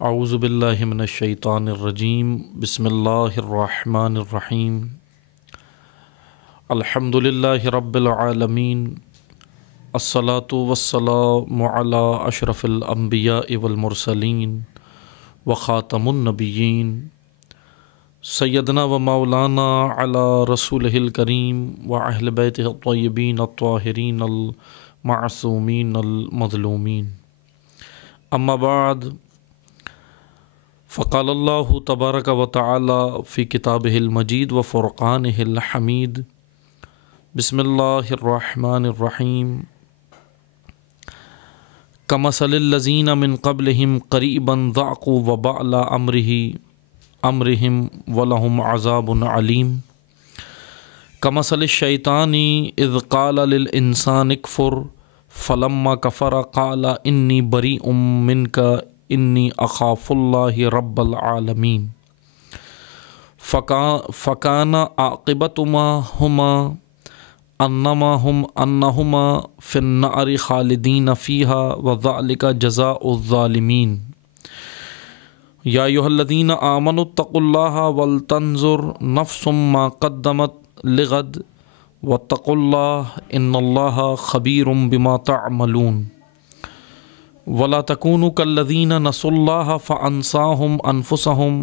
اعوذ باللہ من الشیطان الرجیم بسم اللہ الرحمن الرحیم الحمد للہ رب العالمین الصلاة والسلام علی اشرف الانبیاء والمرسلین وخاتم النبیین سیدنا و مولانا علی رسولہ الکریم واہل بیتہ الطیبین الطاہرین المعصومین المظلومین اما بعد فقال اللہ تبارک و تعالی فی کتابہ المجید و فرقانہ الحمید بسم اللہ الرحمن الرحیم کمثل الذین من قبلہم قریبا ذاقوا وبال امرہم ولہم عذاب علیم کمثل الشیطان اذ قال للانسان اکفر فلما کفر قال انی بریء منک انی اخاف اللہ رب العالمین فکان عاقبتہما انہما فی النار خالدین فیہا وذلک جزاء الظالمین یا ایھا الذین آمنوا اتقوا اللہ ولتنظر نفس ما قدمت لغد واتقوا اللہ ان اللہ خبیر بما تعملون ولا تکونوا کالذین نسوا اللہ فانساہم انفسہم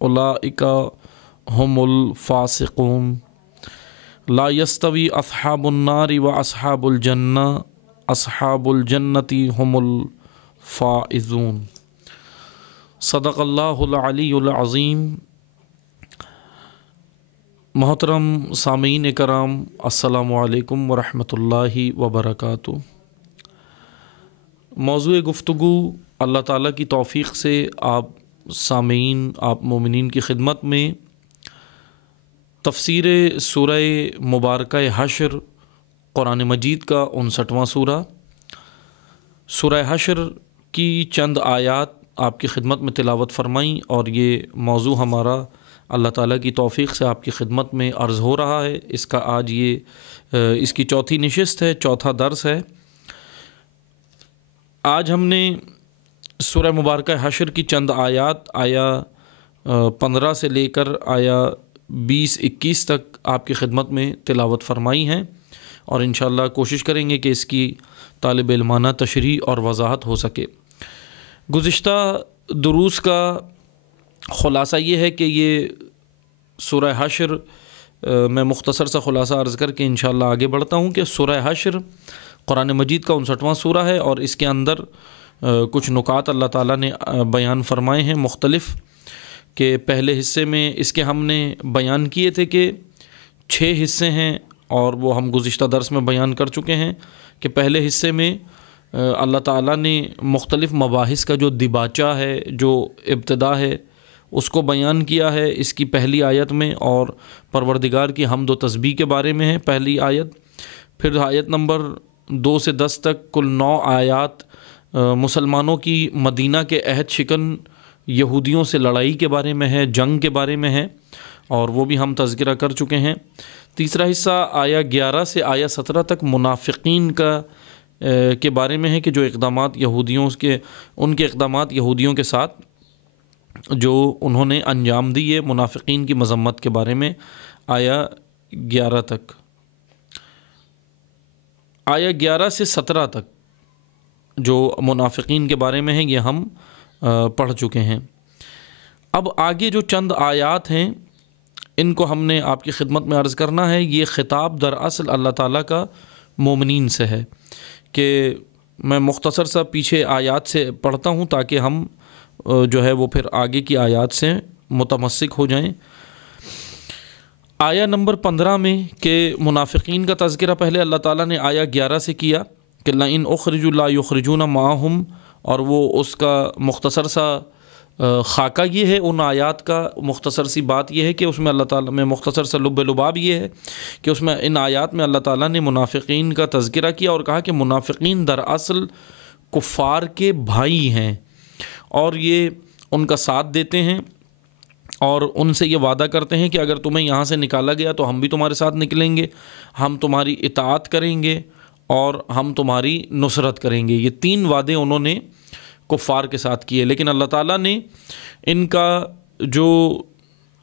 اولئک هم الفاسقون لا یستوی اصحاب النار واصحاب الجنہ اصحاب الجنۃ هم الفائزون صدق اللہ العلی العظیم۔ محترم سامعین کرام، السلام علیکم ورحمۃ اللہ وبرکاتہ۔ موضوع گفتگو اللہ تعالیٰ کی توفیق سے آپ سامعین، آپ مومنین کی خدمت میں تفسیر سورہ مبارکہ حشر قرآن مجید کا 59واں سورہ حشر کی چند آیات آپ کی خدمت میں تلاوت فرمائیں، اور یہ موضوع ہمارا اللہ تعالیٰ کی توفیق سے آپ کی خدمت میں عرض ہو رہا ہے۔ اس کا آج اس کی چوتھی نشست ہے، چوتھا درس ہے۔ آج ہم نے سورہ مبارکہ حشر کی چند آیات، آیا 15 سے لے کر آیا 20-21 تک آپ کی خدمت میں تلاوت فرمائی ہیں، اور انشاءاللہ کوشش کریں گے کہ اس کی طالب علمانہ تشریح اور وضاحت ہو سکے۔ گزشتہ دروس کا خلاصہ یہ ہے کہ یہ سورہ حشر، میں مختصر سا خلاصہ عرض کر کے انشاءاللہ آگے بڑھتا ہوں کہ سورہ حشر قرآن مجید کا 59واں سورہ ہے، اور اس کے اندر کچھ نکات اللہ تعالیٰ نے بیان فرمائے ہیں مختلف، کہ پہلے حصے میں اس کے ہم نے بیان کیے تھے کہ 6 حصے ہیں، اور وہ ہم گزشتہ درس میں بیان کر چکے ہیں کہ پہلے حصے میں اللہ تعالیٰ نے مختلف مباحث کا جو دباچہ ہے، جو ابتدا ہے، اس کو بیان کیا ہے اس کی پہلی آیت میں، اور پروردگار کی حمد و تسبیح کے بارے میں ہے پہلی آیت۔ پھر آیت نمبر 2 سے 10 تک کل 9 آیات مسلمانوں کی مدینہ کے عہد شکن یہودیوں سے لڑائی کے بارے میں ہے، جنگ کے بارے میں ہے، اور وہ بھی ہم تذکرہ کر چکے ہیں۔ تیسرا حصہ آیا 11 سے آیا 17 تک منافقین کے بارے میں ہے، کہ جو اقدامات ان کے اقدامات یہودیوں کے ساتھ جو انہوں نے انجام دیے، منافقین کی مذمت کے بارے میں آیا 11 تک۔ آیا 11 سے 17 تک جو منافقین کے بارے میں ہے یہ ہم پڑھ چکے ہیں۔ اب آگے جو چند آیات ہیں ان کو ہم نے آپ کی خدمت میں عرض کرنا ہے۔ یہ خطاب دراصل اللہ تعالیٰ کا مومنین سے ہے، کہ میں مختصر سا پیچھے آیات سے پڑھتا ہوں تاکہ ہم جو ہے وہ پھر آگے کی آیات سے متمسک ہو جائیں۔ آیا نمبر 15 میں کہ منافقین کا تذکرہ پہلے اللہ تعالیٰ نے آیا 11 سے کیا کہ لئن اخرجوا لا یخرجون معہم، اور وہ اس کا مختصر سا خاکہ یہ ہے، ان آیات کا مختصر سی بات یہ ہے کہ اس میں اللہ تعالیٰ میں مختصر سا لب لباب یہ ہے کہ اس میں ان آیات میں اللہ تعالیٰ نے منافقین کا تذکرہ کیا، اور کہا کہ منافقین دراصل کفار کے بھائی ہیں، اور یہ ان کا ساتھ دیتے ہیں، اور ان سے یہ وعدہ کرتے ہیں کہ اگر تمہیں یہاں سے نکالا گیا تو ہم بھی تمہارے ساتھ نکلیں گے، ہم تمہاری اطاعت کریں گے اور ہم تمہاری نصرت کریں گے۔ یہ تین وعدے انہوں نے کفار کے ساتھ کیے، لیکن اللہ تعالیٰ نے ان کا جو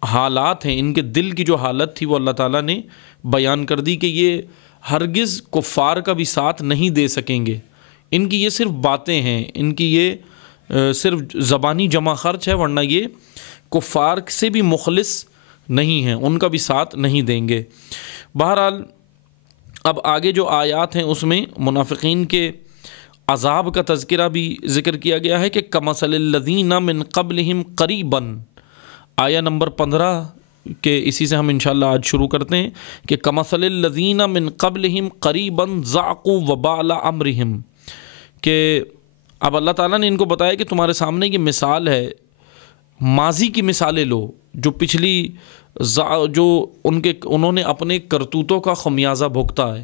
حالات ہیں، ان کے دل کی جو حالت تھی وہ اللہ تعالیٰ نے بیان کر دی کہ یہ ہرگز کفار کا بھی ساتھ نہیں دے سکیں گے، ان کی یہ صرف باتیں ہیں، ان کی یہ صرف زبانی جمع خرچ ہے، ورنہ یہ کفار سے بھی مخلص نہیں ہیں، ان کا بھی ساتھ نہیں دیں گے۔ بہرحال اب آگے جو آیات ہیں اس میں منافقین کے عذاب کا تذکرہ بھی ذکر کیا گیا ہے کہ کمثل الذین من قبلہم قریبا، آیہ نمبر 15 کہ اسی سے ہم انشاءاللہ آج شروع کرتے ہیں کہ کمثل الذین من قبلہم قریبا ذاقوا وبال امرہم، کہ اب اللہ تعالیٰ نے ان کو بتایا کہ تمہارے سامنے یہ مثال ہے، ماضی کی مثالیں لو جو پچھلی جو انہوں نے اپنے کرتوتوں کا خمیازہ بھگتا ہے،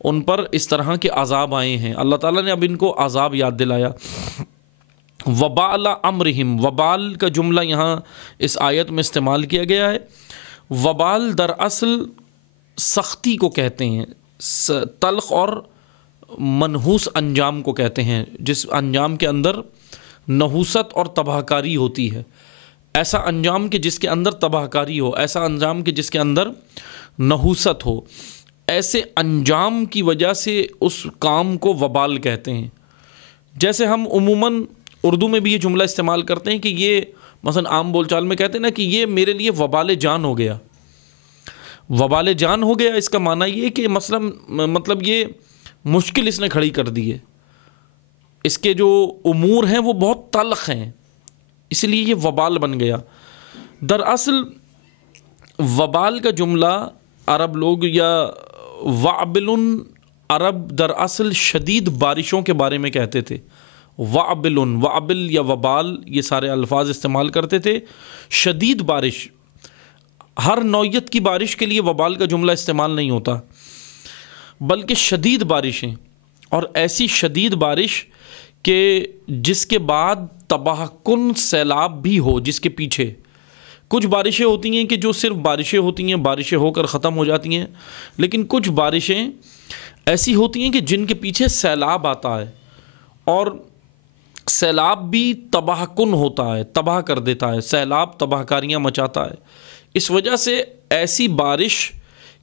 ان پر اس طرح کے عذاب آئے ہیں۔ اللہ تعالیٰ نے اب ان کو عذاب یاد دلایا۔ وبال امرہم، وبال کا جملہ یہاں اس آیت میں استعمال کیا گیا ہے۔ وبال دراصل سختی کو کہتے ہیں، تلخ اور منحوس انجام کو کہتے ہیں، جس انجام کے اندر نحوست اور تباہ کاری ہوتی ہے۔ ایسا انجام کہ جس کے اندر تباہ کاری ہو، ایسا انجام کہ جس کے اندر نحوست ہو، ایسے انجام کی وجہ سے اس کام کو وبال کہتے ہیں۔ جیسے ہم عموماً اردو میں بھی یہ جملہ استعمال کرتے ہیں کہ یہ مثلا عام بول چال میں کہتے ہیں نا کہ یہ میرے لیے وبال جان ہو گیا۔ وبال جان ہو گیا اس کا معنی یہ کہ مطلب یہ مشکل اس نے کھڑی کر دی ہے، اس کے جو امور ہیں وہ بہت تلخ ہیں، اس لیے یہ وبال بن گیا۔ دراصل وبال کا جملہ عرب لوگ یا وابل، عرب دراصل شدید بارشوں کے بارے میں کہتے تھے۔ وابل، وابل یا وبال یہ سارے الفاظ استعمال کرتے تھے۔ شدید بارش، ہر نوعیت کی بارش کے لیے وبال کا جملہ استعمال نہیں ہوتا، بلکہ شدید بارشیں، اور ایسی شدید بارش کہ جس کے بعد تباہ کن سیلاب بھی ہو، جس کے پیچھے کچھ بارشیں ہوتی ہیں کہ جو صرف بارشیں ہوتی ہیں، بارشیں ہو کر ختم ہو جاتی ہیں، لیکن کچھ بارشیں ایسی ہوتی ہیں کہ جن کے پیچھے سیلاب آتا ہے، اور سیلاب بھی تباہ کن ہوتا ہے، تباہ کر دیتا ہے، سیلاب تباہ کاریاں مچاتا ہے۔ اس وجہ سے ایسی بارش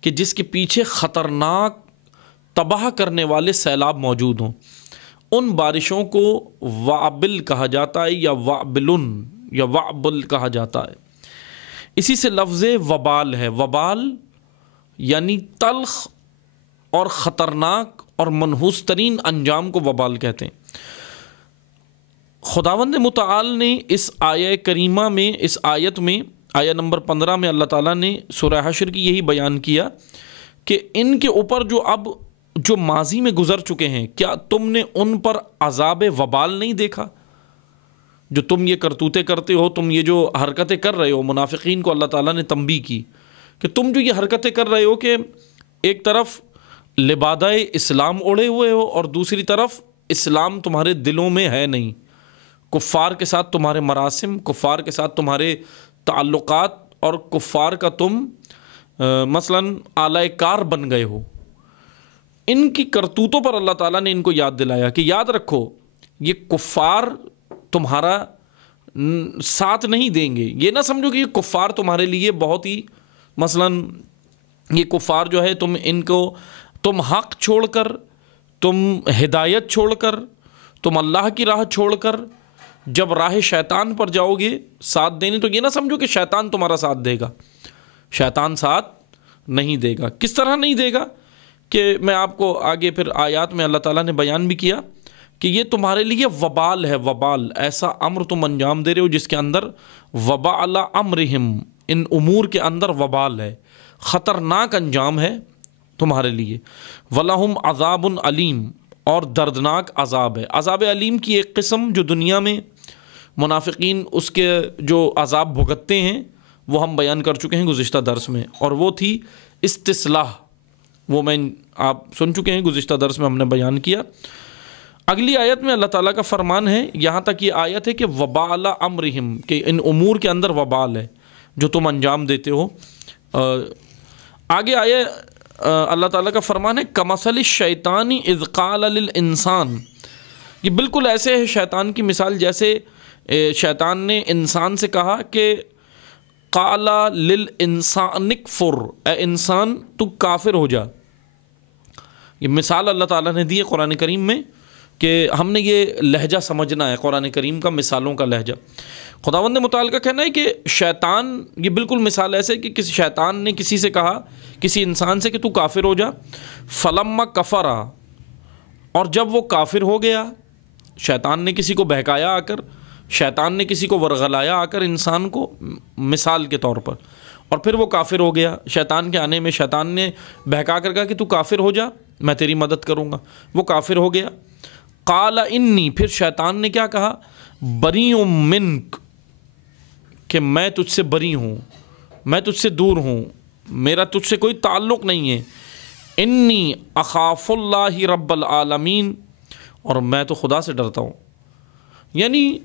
کہ جس کے پیچھے خطرناک تباہ کرنے والے سیلاب موجود ہوں، ان بارشوں کو وابل کہا جاتا ہے، یا وابلن یا وابل کہا جاتا ہے۔ اسی سے لفظ وبال ہے، وبال یعنی تلخ اور خطرناک اور منحوس ترین انجام کو وبال کہتے ہیں۔ خداوند متعال نے اس آیہ کریمہ میں، اس آیت میں، آیہ نمبر 15 میں اللہ تعالیٰ نے سورہ حشر کی یہی بیان کیا کہ ان کے اوپر جو ماضی میں گزر چکے ہیں، کیا تم نے ان پر عذاب وبال نہیں دیکھا؟ جو تم یہ کرتوتے کرتے ہو، تم یہ جو حرکتیں کر رہے ہو، منافقین کو اللہ تعالیٰ نے تنبیہ کی کہ تم جو یہ حرکتیں کر رہے ہو کہ ایک طرف لبادہ اسلام اوڑھے ہوئے ہو اور دوسری طرف اسلام تمہارے دلوں میں ہے نہیں، کفار کے ساتھ تمہارے مراسم، کفار کے ساتھ تمہارے تعلقات، اور کفار کا تم مثلاً اعلی کار بن گئے ہو۔ ان کی کرتوتوں پر اللہ تعالیٰ نے ان کو یاد دلایا کہ یاد رکھو یہ کفار تمہارا ساتھ نہیں دیں گے۔ یہ نہ سمجھو کہ یہ کفار تمہارے لیے بہت ہی مثلاً یہ کفار جو ہے تم حق چھوڑ کر، تم ہدایت چھوڑ کر، تم اللہ کی راہ چھوڑ کر جب راہ شیطان پر جاؤ گے ساتھ دینے، تو یہ نہ سمجھو کہ شیطان تمہارا ساتھ دے گا۔ شیطان ساتھ نہیں دے گا۔ کس طرح نہیں دے گا کہ میں آپ کو آگے پھر آیات میں اللہ تعالیٰ نے بیان بھی کیا کہ یہ تمہارے لیے وبال ہے، وبال، ایسا امر تم انجام دے رہے ہو جس کے اندر وبال امرہم، ان امور کے اندر وبال ہے، خطرناک انجام ہے تمہارے لیے۔ وَلَهُمْ عَذَابٌ علیم، اور دردناک عذاب ہے۔ عذاب علیم کی ایک قسم جو دنیا میں منافقین اس کے جو عذاب بھگتتے ہیں وہ ہم بیان کر چکے ہیں گزشتہ درس میں، اور وہ تھی استصلاح، وہ آپ سن چکے ہیں، گزشتہ درس میں ہم نے بیان کیا۔ اگلی آیت میں اللہ تعالیٰ کا فرمان ہے، یہاں تک یہ آیت ہے کہ وبال امرہم، کہ ان امور کے اندر وبال ہے جو تم انجام دیتے ہو۔ آگے آئے اللہ تعالیٰ کا فرمان ہے کمثل الشیطان اذ قال للانسان، یہ بالکل ایسے ہے شیطان کی مثال جیسے شیطان نے انسان سے کہا کہ قال للانسان اکفر، اے انسان تو کافر ہو جا۔ یہ مثال اللہ تعالیٰ نے دی ہے قرآن کریم میں کہ ہم نے یہ لہجہ سمجھنا ہے، قرآن کریم کا مثالوں کا لہجہ۔ خداوند متعال کا کہنا ہے کہ شیطان، یہ بالکل مثال ایسے کہ کسی شیطان نے کسی سے کہا، کسی انسان سے کہ تو کافر ہو جا، فلما کفرا، اور جب وہ کافر ہو گیا، شیطان نے کسی کو بہکایا آ کر، شیطان نے کسی کو ورغلایا آ کر انسان کو مثال کے طور پر، اور پھر وہ کافر ہو گیا۔ شیطان کے آنے میں شیطان نے بہکا کر کہا کہ تو کافر ہو جا، میں تیری مدد کروں گا، وہ کافر ہو گیا۔ قال انی، پھر شیطان نے کیا کہا، بری منک، کہ میں تجھ سے بری ہوں، میں تجھ سے دور ہوں، میرا تجھ سے کوئی تعلق نہیں ہے۔ انی اخاف اللہ رب العالمین، اور میں تو خدا سے ڈرتا ہوں۔ یعنی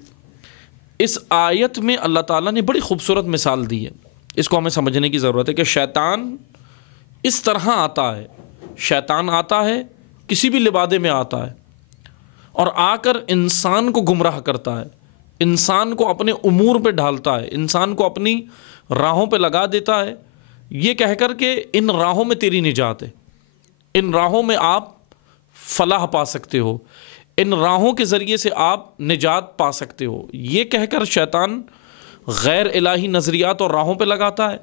اس آیت میں اللہ تعالیٰ نے بڑی خوبصورت مثال دی ہے، اس کو ہمیں سمجھنے کی ضرورت ہے کہ شیطان اس طرح آتا ہے، شیطان آتا ہے کسی بھی لبادے میں آتا ہے اور آ کر انسان کو گمراہ کرتا ہے، انسان کو اپنے امور پہ ڈھالتا ہے، انسان کو اپنی راہوں پہ لگا دیتا ہے، یہ کہہ کر کہ ان راہوں میں تیری نجات ہے، ان راہوں میں آپ فلاح پا سکتے ہو، ان راہوں کے ذریعے سے آپ نجات پا سکتے ہو، یہ کہہ کر شیطان غیر الہی نظریات اور راہوں پہ لگاتا ہے،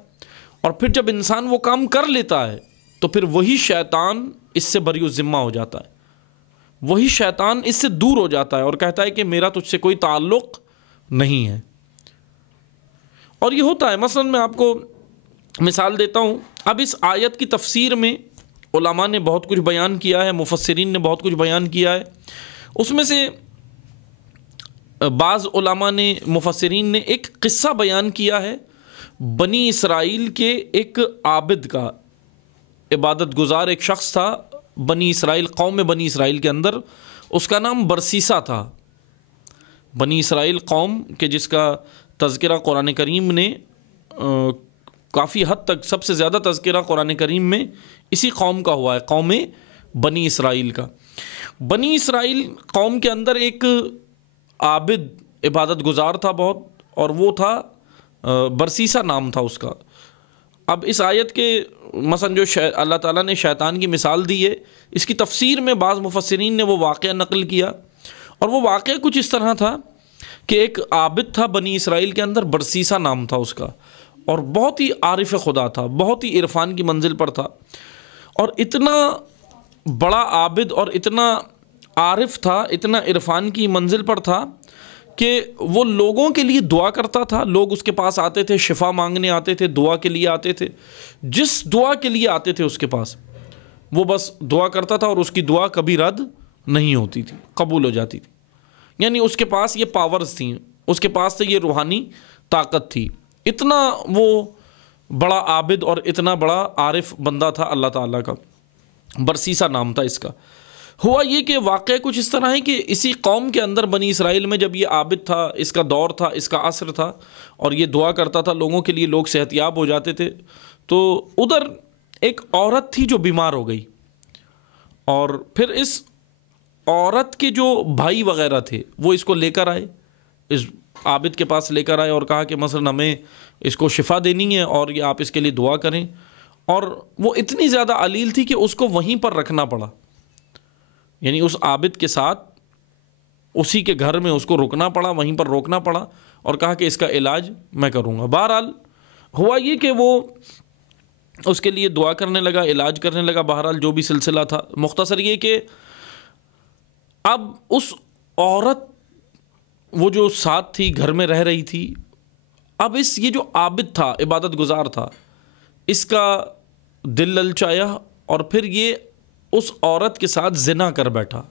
اور پھر جب انسان وہ کام کر لیتا ہے تو پھر وہی شیطان اس سے بری الذمہ ہو جاتا ہے، وہی شیطان اس سے دور ہو جاتا ہے اور کہتا ہے کہ میرا تجھ سے کوئی تعلق نہیں ہے۔ اور یہ ہوتا ہے، مثلا میں آپ کو مثال دیتا ہوں۔ اب اس آیت کی تفسیر میں علماء نے بہت کچھ بیان کیا ہے، مفسرین نے بہت کچھ بیان کیا ہے، اس میں سے بعض علماء نے، مفسرین نے ایک قصہ بیان کیا ہے بنی اسرائیل کے ایک عابد کا، عبادت گزار ایک شخص تھا بنی اسرائیل، قوم بنی اسرائیل کے اندر، اس کا نام برسیسا تھا۔ بنی اسرائیل قوم کہ جس کا تذکرہ قرآن کریم نے کافی حد تک، سب سے زیادہ تذکرہ قرآن کریم میں اسی قوم کا ہوا ہے، قوم بنی اسرائیل کا۔ بنی اسرائیل قوم کے اندر ایک عابد، عبادت گزار تھا بہت، اور وہ تھا برسیسا نام تھا اس کا۔ اب اس آیت کے مثلا جو اللہ تعالیٰ نے شیطان کی مثال دی ہے، اس کی تفسیر میں بعض مفسرین نے وہ واقعہ نقل کیا، اور وہ واقعہ کچھ اس طرح تھا کہ ایک عابد تھا بنی اسرائیل کے اندر، برسیسا نام تھا اس کا، اور بہت ہی عارف خدا تھا، بہت ہی عرفان کی منزل پر تھا، اور اتنا بڑا عابد اور اتنا عارف تھا، اتنا عرفان کی منزل پر تھا کہ وہ لوگوں کے لیے دعا کرتا تھا۔ لوگ اس کے پاس آتے تھے، شفا مانگنے آتے تھے، دعا کے لیے آتے تھے، جس دعا کے لیے آتے تھے اس کے پاس وہ بس دعا کرتا تھا، اور اس کی دعا کبھی رد نہیں ہوتی تھی، قبول ہو جاتی تھی۔ یعنی اس کے پاس یہ پاورز تھیں، اس کے پاس سے یہ روحانی طاقت تھی، اتنا وہ بڑا عابد اور اتنا بڑا عارف بندہ تھا اللہ تعالیٰ کا۔ برسیسا نام تھا اس کا۔ ہوا یہ کہ واقعہ کچھ اس طرح ہے کہ اسی قوم کے اندر بنی اسرائیل میں جب یہ عابد تھا، اس کا دور تھا، اس کا عصر تھا، اور یہ دعا کرتا تھا لوگوں کے لیے، لوگ صحت یاب ہو جاتے تھے، تو ادھر ایک عورت تھی جو بیمار ہو گئی، اور پھر اس عورت کے جو بھائی وغیرہ تھے وہ اس کو لے کر آئے، اس عابد کے پاس لے کر آئے اور کہا کہ مثلا ہمیں اس کو شفا دینی ہے اور یہ آپ اس کے لیے دعا کریں، اور وہ اتنی زیادہ علیل تھی کہ اس کو وہیں پر رکھنا پڑا، یعنی اس عابد کے ساتھ اسی کے گھر میں اس کو رکنا پڑا، وہیں پر روکنا پڑا، اور کہا کہ اس کا علاج میں کروں گا۔ بہرحال ہوا یہ کہ وہ اس کے لیے دعا کرنے لگا، علاج کرنے لگا، بہرحال جو بھی سلسلہ تھا۔ مختصر یہ کہ اب اس عورت وہ جو ساتھ تھی، گھر میں رہ رہی تھی، اب یہ جو عابد تھا، عبادت گزار تھا، اس کا دل للچایا، اور پھر یہ اس عورت کے ساتھ زنا کر بیٹھا۔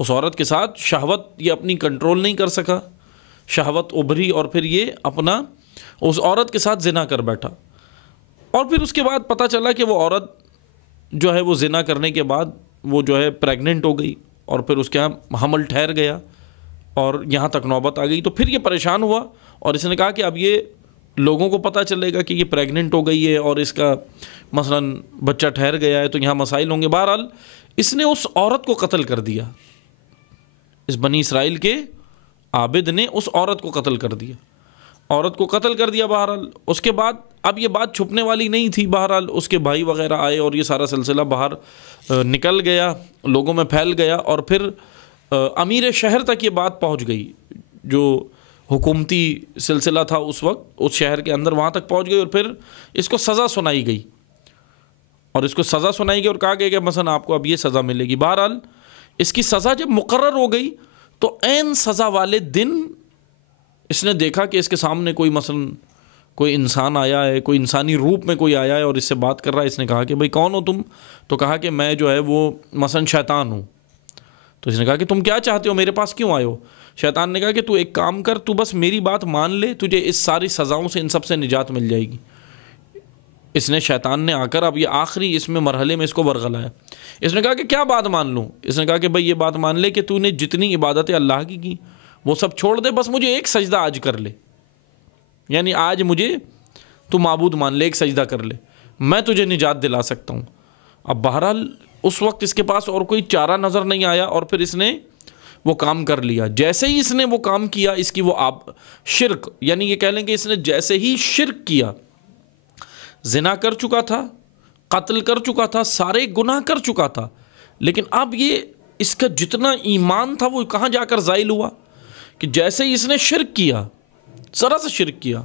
اس عورت کے ساتھ شہوت یہ اپنی کنٹرول نہیں کر سکا، شہوت ابھری، اور پھر یہ اپنا اس عورت کے ساتھ زنا کر بیٹھا، اور پھر اس کے بعد پتہ چلا کہ وہ عورت جو ہے وہ زنا کرنے کے بعد وہ جو ہے پریگننٹ ہو گئی، اور پھر اس کے یہاں حمل ٹھہر گیا، اور یہاں تک نوبت آ گئی۔ تو پھر یہ پریشان ہوا، اور اس نے کہا کہ اب یہ لوگوں کو پتہ چلے گا کہ یہ پریگننٹ ہو گئی ہے اور اس کا مثلا بچہ ٹھہر گیا ہے، تو یہاں مسائل ہوں گے۔ بہرحال اس نے اس عورت کو قتل کر دیا، اس بنی اسرائیل کے عابد نے اس عورت کو قتل کر دیا، عورت کو قتل کر دیا۔ بہرحال اس کے بعد اب یہ بات چھپنے والی نہیں تھی، بہرحال اس کے بھائی وغیرہ آئے اور یہ سارا سلسلہ باہر نکل گیا، لوگوں میں پھیل گیا، اور پھر امیر شہر تک یہ بات پہنچ گئی، جو حکومتی سلسلہ تھا اس وقت اس شہر کے اندر، وہاں تک پہنچ گئی، اور پھر اس کو سزا سنائی گئی، اور اس کو سزا سنائی گئی اور کہا گیا کہ مثلا آپ کو اب یہ سزا ملے گی۔ بہرحال اس کی سزا جب مقرر ہو گئی تو عین سزا والے دن اس نے دیکھا کہ اس کے سامنے کوئی مثلا کوئی انسان آیا ہے، کوئی انسانی روپ میں کوئی آیا ہے اور اس سے بات کر رہا ہے۔ اس نے کہا کہ بھئی کون ہو تم؟ تو کہا کہ میں جو ہے وہ مثلا شیطان ہوں۔ تو اس نے کہا کہ تم کیا چاہتے ہو، میرے پاس کیوں آئے ہو؟ شیطان نے کہا کہ تو ایک کام کر، تو بس میری بات مان لے، تجھے اس ساری سزاؤں سے ان سب سے نجات مل جائے گی۔ اس نے شیطان نے آ کر اب یہ آخری اس میں مرحلے میں اس کو ورغلایا۔ اس نے کہا کہ کیا بات مان لوں؟ اس نے کہا کہ بھئی یہ بات مان لے کہ تو نے جتنی عبادتیں اللہ کی وہ سب چھوڑ دے، بس مجھے ایک سجدہ آج کر لے، یعنی آج مجھے تو معبود مان لے، ایک سجدہ کر لے، میں تجھے نجات دلا سکتا ہوں۔ اب بہرحال اس وقت اس کے پاس اور کوئی چارہ نظر نہیں آیا، اور پھر اس نے وہ کام کر لیا۔ جیسے ہی اس نے وہ کام کیا، اس کی وہ شرک، یعنی یہ کہہ لیں کہ اس نے جیسے ہی شرک کیا، زنا کر چکا تھا، قتل کر چکا تھا، سارے گناہ کر چکا تھا، لیکن اب یہ اس کا جتنا ایمان تھا وہ کہاں جا کر زائل ہوا کہ جیسے ہی اس نے شرک کیا، ذرا سا شرک کیا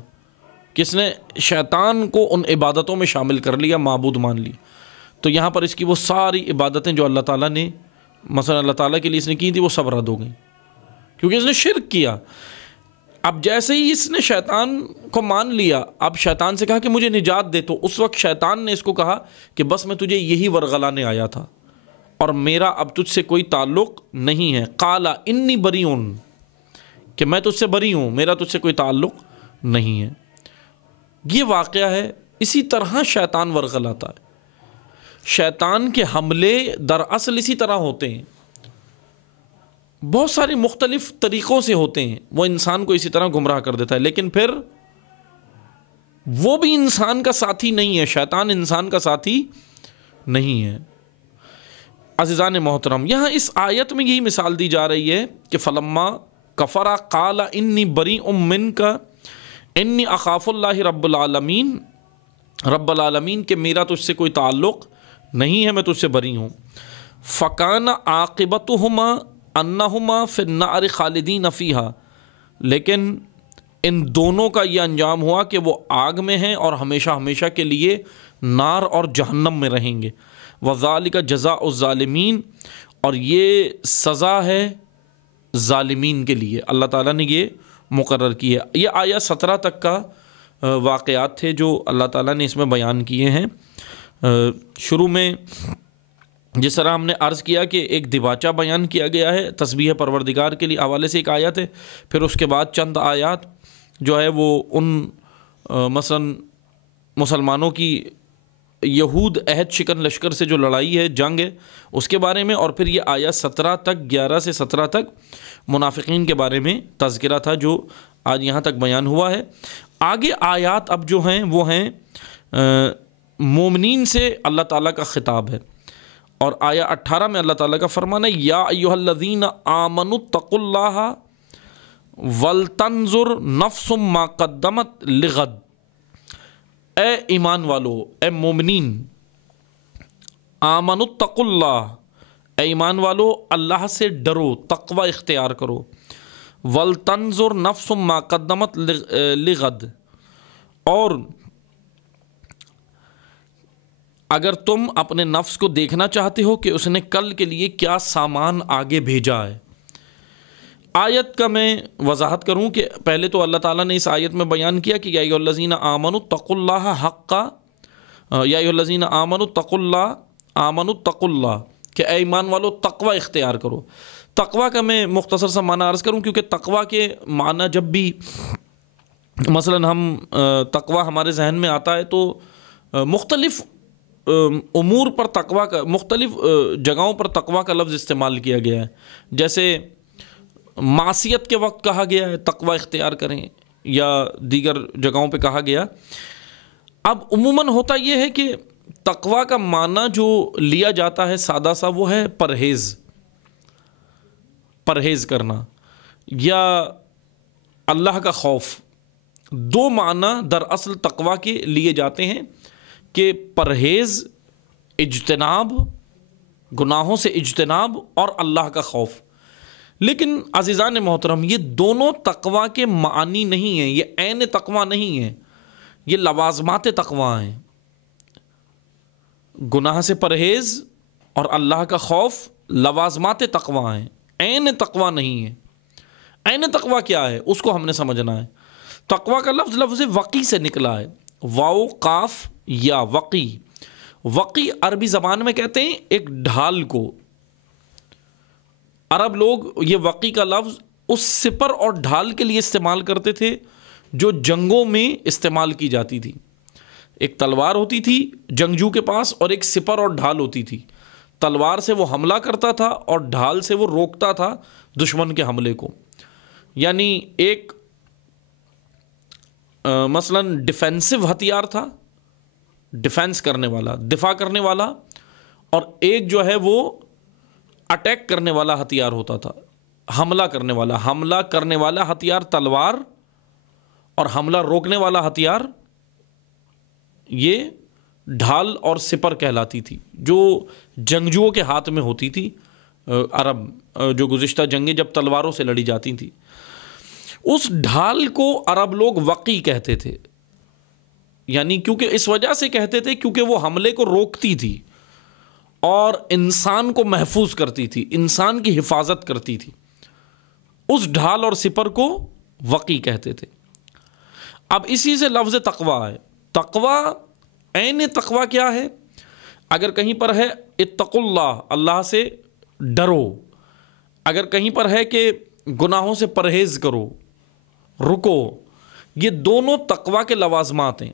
کہ اس نے شیطان کو ان عبادتوں میں شامل کر لیا، معبود مان لی، تو یہاں پر اس کی وہ ساری عبادتیں جو اللہ تعالیٰ نے مثلا اللہ تعالیٰ کے لیے اس نے کی تھی وہ سب رد ہو گئیں، کیونکہ اس نے شرک کیا۔ اب جیسے ہی اس نے شیطان کو مان لیا، اب شیطان سے کہا کہ مجھے نجات دے، تو اس وقت شیطان نے اس کو کہا کہ بس میں تجھے یہی ورغلانے آیا تھا اور میرا اب تجھ سے کوئی تعلق نہیں ہے۔ قال انی بریئن، کہ میں تجھ سے بری ہوں، میرا تجھ سے کوئی تعلق نہیں ہے۔ یہ واقعہ ہے۔ اسی طرح شیطان ورغلاتا ہے، شیطان کے حملے دراصل اسی طرح ہوتے ہیں، بہت سارے مختلف طریقوں سے ہوتے ہیں، وہ انسان کو اسی طرح گمراہ کر دیتا ہے، لیکن پھر وہ بھی انسان کا ساتھی نہیں ہے، شیطان انسان کا ساتھی نہیں ہے۔ عزیزان محترم، یہاں اس آیت میں یہی مثال دی جا رہی ہے کہ فلما کفر قال انی بریء منک انی اخاف اللہ رب العالمین، کہ میرا تجھ سے کوئی تعلق نہیں ہے، میں تجھ سے بری ہوں۔ فکان عاقبتہما انہما فی النار خالدین فیہا، لیکن ان دونوں کا یہ انجام ہوا کہ وہ آگ میں ہیں اور ہمیشہ ہمیشہ کے لیے نار اور جہنم میں رہیں گے۔ وذالک جزاء الظالمین، اور یہ سزا ہے ظالمین کے لیے، اللہ تعالیٰ نے یہ مقرر کی ہے۔ یہ آیہ 17 تک کا واقعات تھے جو اللہ تعالیٰ نے اس میں بیان کیے ہیں۔ شروع میں جس طرح ہم نے عرض کیا کہ ایک دباچہ بیان کیا گیا ہے تسبیح پروردگار کے لیے حوالے سے ایک آیت ہے، پھر اس کے بعد چند آیات جو ہے وہ ان مثلا مسلمانوں کی یہود عہد شکن لشکر سے جو لڑائی ہے، جنگ ہے، اس کے بارے میں، اور پھر یہ آیت 17 تک 11 سے 17 تک منافقین کے بارے میں تذکرہ تھا جو آج یہاں تک بیان ہوا ہے۔ آگے آیات اب جو ہیں وہ ہیں مومنین سے اللہ تعالیٰ کا خطاب ہے، اور آیہ 18 میں اللہ تعالیٰ کا فرمان ہے یا ایھا الذین آمنوا اتقوا اللہ ولتنظر نفس ما قدمت لغد، اے ایمان والو، اے مومنین، آمنوا اتقوا اللہ، اے ایمان والو اللہ سے ڈرو، تقوی اختیار کرو، ولتنظر نفس ما قدمت لغد، اور اگر تم اپنے نفس کو دیکھنا چاہتے ہو کہ اس نے کل کے لیے کیا سامان آگے بھیجا ہے۔ آیت کا میں وضاحت کروں کہ پہلے تو اللہ تعالیٰ نے اس آیت میں بیان کیا کہ یا ایھا الذین آمنوا اتقوا اللہ حق، یا ایھا الذین آمنوا اتقوا اللہ، کہ اے ایمان والو تقوی اختیار کرو۔ تقوی کا میں مختصر سا معنی عرض کروں، کیونکہ تقوی کے معنی جب بھی مثلا ہم تقوی ہمارے ذہن میں آتا ہے تو مختلف امور پر تقوی کا، مختلف جگہوں پر تقوی کا لفظ استعمال کیا گیا ہے، جیسے معصیت کے وقت کہا گیا ہے تقوی اختیار کریں، یا دیگر جگہوں پہ کہا گیا۔ اب عموماً ہوتا یہ ہے کہ تقوی کا معنی جو لیا جاتا ہے سادہ سا وہ ہے پرہیز، پرہیز کرنا یا اللہ کا خوف، دو معنی دراصل تقویٰ کے لیے جاتے ہیں کہ پرہیز، اجتناب، گناہوں سے اجتناب اور اللہ کا خوف۔ لیکن عزیزان محترم، یہ دونوں تقویٰ کے معنی نہیں ہیں، یہ عین تقویٰ نہیں ہے، یہ لوازمات تقویٰ ہیں۔ گناہ سے پرہیز اور اللہ کا خوف لوازمات تقویٰ ہیں، عین تقویٰ نہیں ہے۔ عین تقویٰ کیا ہے اس کو ہم نے سمجھنا ہے۔ تقویٰ کا لفظ وقی سے نکلا ہے، واو قاف یا وقی۔ وقی عربی زبان میں کہتے ہیں ایک ڈھال کو۔ عرب لوگ یہ وقی کا لفظ اس سپر اور ڈھال کے لیے استعمال کرتے تھے جو جنگوں میں استعمال کی جاتی تھی۔ ایک تلوار ہوتی تھی جنگجو کے پاس اور ایک سپر اور ڈھال ہوتی تھی۔ تلوار سے وہ حملہ کرتا تھا اور ڈھال سے وہ روکتا تھا دشمن کے حملے کو۔ یعنی ایک مثلا ڈیفینسو ہتھیار تھا، ڈیفینس کرنے والا، دفاع کرنے والا، اور ایک جو ہے وہ اٹیک کرنے والا ہتھیار ہوتا تھا، حملہ کرنے والا۔ حملہ کرنے والا ہتھیار تلوار اور حملہ روکنے والا ہتھیار یہ ڈھال اور سپر کہلاتی تھی، جو جنگجوؤں کے ہاتھ میں ہوتی تھی۔ عرب جو گزشتہ جنگیں جب تلواروں سے لڑی جاتی تھی، اس ڈھال کو عرب لوگ وقی کہتے تھے۔ یعنی کیونکہ اس وجہ سے کہتے تھے کیونکہ وہ حملے کو روکتی تھی اور انسان کو محفوظ کرتی تھی، انسان کی حفاظت کرتی تھی۔ اس ڈھال اور سپر کو وقی کہتے تھے۔ اب اسی سے لفظ تقویٰ ہے۔ تقویٰ، عین تقویٰ کیا ہے؟ اگر کہیں پر ہے اتقوا اللہ، اللہ سے ڈرو، اگر کہیں پر ہے کہ گناہوں سے پرہیز کرو، رکو، یہ دونوں تقویٰ کے لوازمات ہیں۔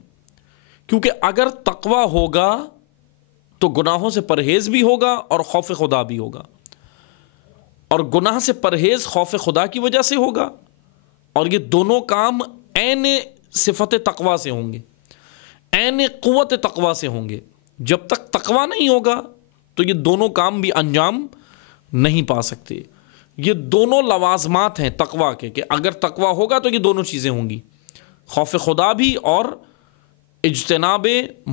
کیونکہ اگر تقویٰ ہوگا تو گناہوں سے پرہیز بھی ہوگا اور خوف خدا بھی ہوگا، اور گناہ سے پرہیز خوف خدا کی وجہ سے ہوگا، اور یہ دونوں کام عین صفت تقویٰ سے ہوں گے، عین قوت تقویٰ سے ہوں گے۔ جب تک تقویٰ نہیں ہوگا تو یہ دونوں کام بھی انجام نہیں پا سکتے۔ یہ دونوں لوازمات ہیں تقویٰ کے، کہ اگر تقویٰ ہوگا تو یہ دونوں چیزیں ہوں گی، خوف خدا بھی اور اجتناب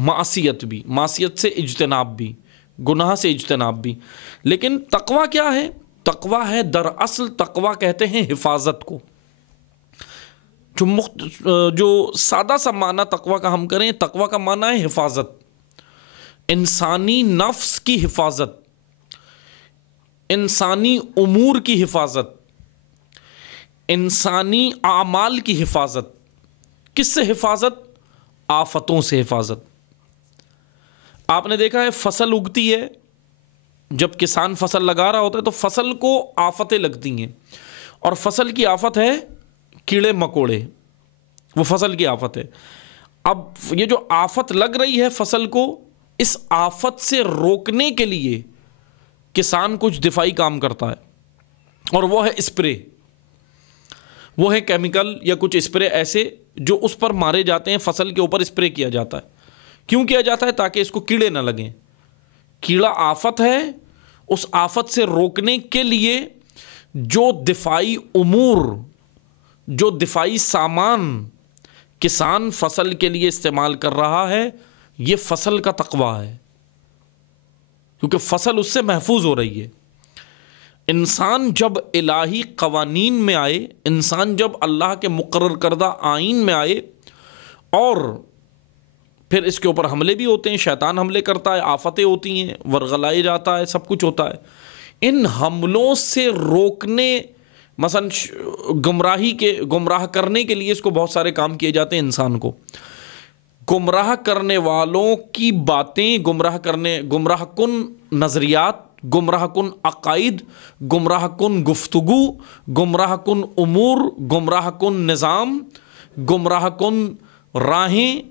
معصیت بھی، معصیت سے اجتناب بھی، گناہ سے اجتناب بھی۔ لیکن تقویٰ کیا ہے؟ تقویٰ ہے دراصل، تقویٰ کہتے ہیں حفاظت کو۔ جو سادہ سا معنی تقویٰ کا ہم کریں، تقویٰ کا معنی ہے حفاظت، انسانی نفس کی حفاظت، انسانی امور کی حفاظت، انسانی اعمال کی حفاظت۔ کس سے حفاظت؟ آفتوں سے حفاظت۔ آپ نے دیکھا ہے فصل اگتی ہے، جب کسان فصل لگا رہا ہوتا ہے تو فصل کو آفتیں لگتی ہیں، اور فصل کی آفت ہے کیڑے مکوڑے، وہ فصل کی آفت ہے۔ اب یہ جو آفت لگ رہی ہے فصل کو، اس آفت سے روکنے کے لیے کسان کچھ دفاعی کام کرتا ہے، اور وہ ہے اسپرے، وہ ہے کیمیکل یا کچھ اسپرے ایسے جو اس پر مارے جاتے ہیں، فصل کے اوپر اسپرے کیا جاتا ہے۔ کیوں کیا جاتا ہے؟ تاکہ اس کو کیڑے نہ لگیں۔ کیڑا آفت ہے، اس آفت سے روکنے کے لیے جو دفاعی امور، جو دفاعی سامان کسان فصل کے لیے استعمال کر رہا ہے، یہ فصل کا تقویٰ ہے، کیونکہ فصل اس سے محفوظ ہو رہی ہے۔ انسان جب الہی قوانین میں آئے، انسان جب اللہ کے مقرر کردہ آئین میں آئے، اور پھر اس کے اوپر حملے بھی ہوتے ہیں، شیطان حملے کرتا ہے، آفتیں ہوتی ہیں، ورغلائے جاتا ہے، سب کچھ ہوتا ہے۔ ان حملوں سے روکنے، مثلا گمراہ کرنے کے لیے اس کو بہت سارے کام کیے جاتے ہیں۔ انسان کو گمراہ کرنے والوں کی باتیں، گمراہ کن نظریات، گمراہ کن عقائد، گمراہ کن گفتگو، گمراہ کن امور، گمراہ کن نظام، گمراہ کن راہیں،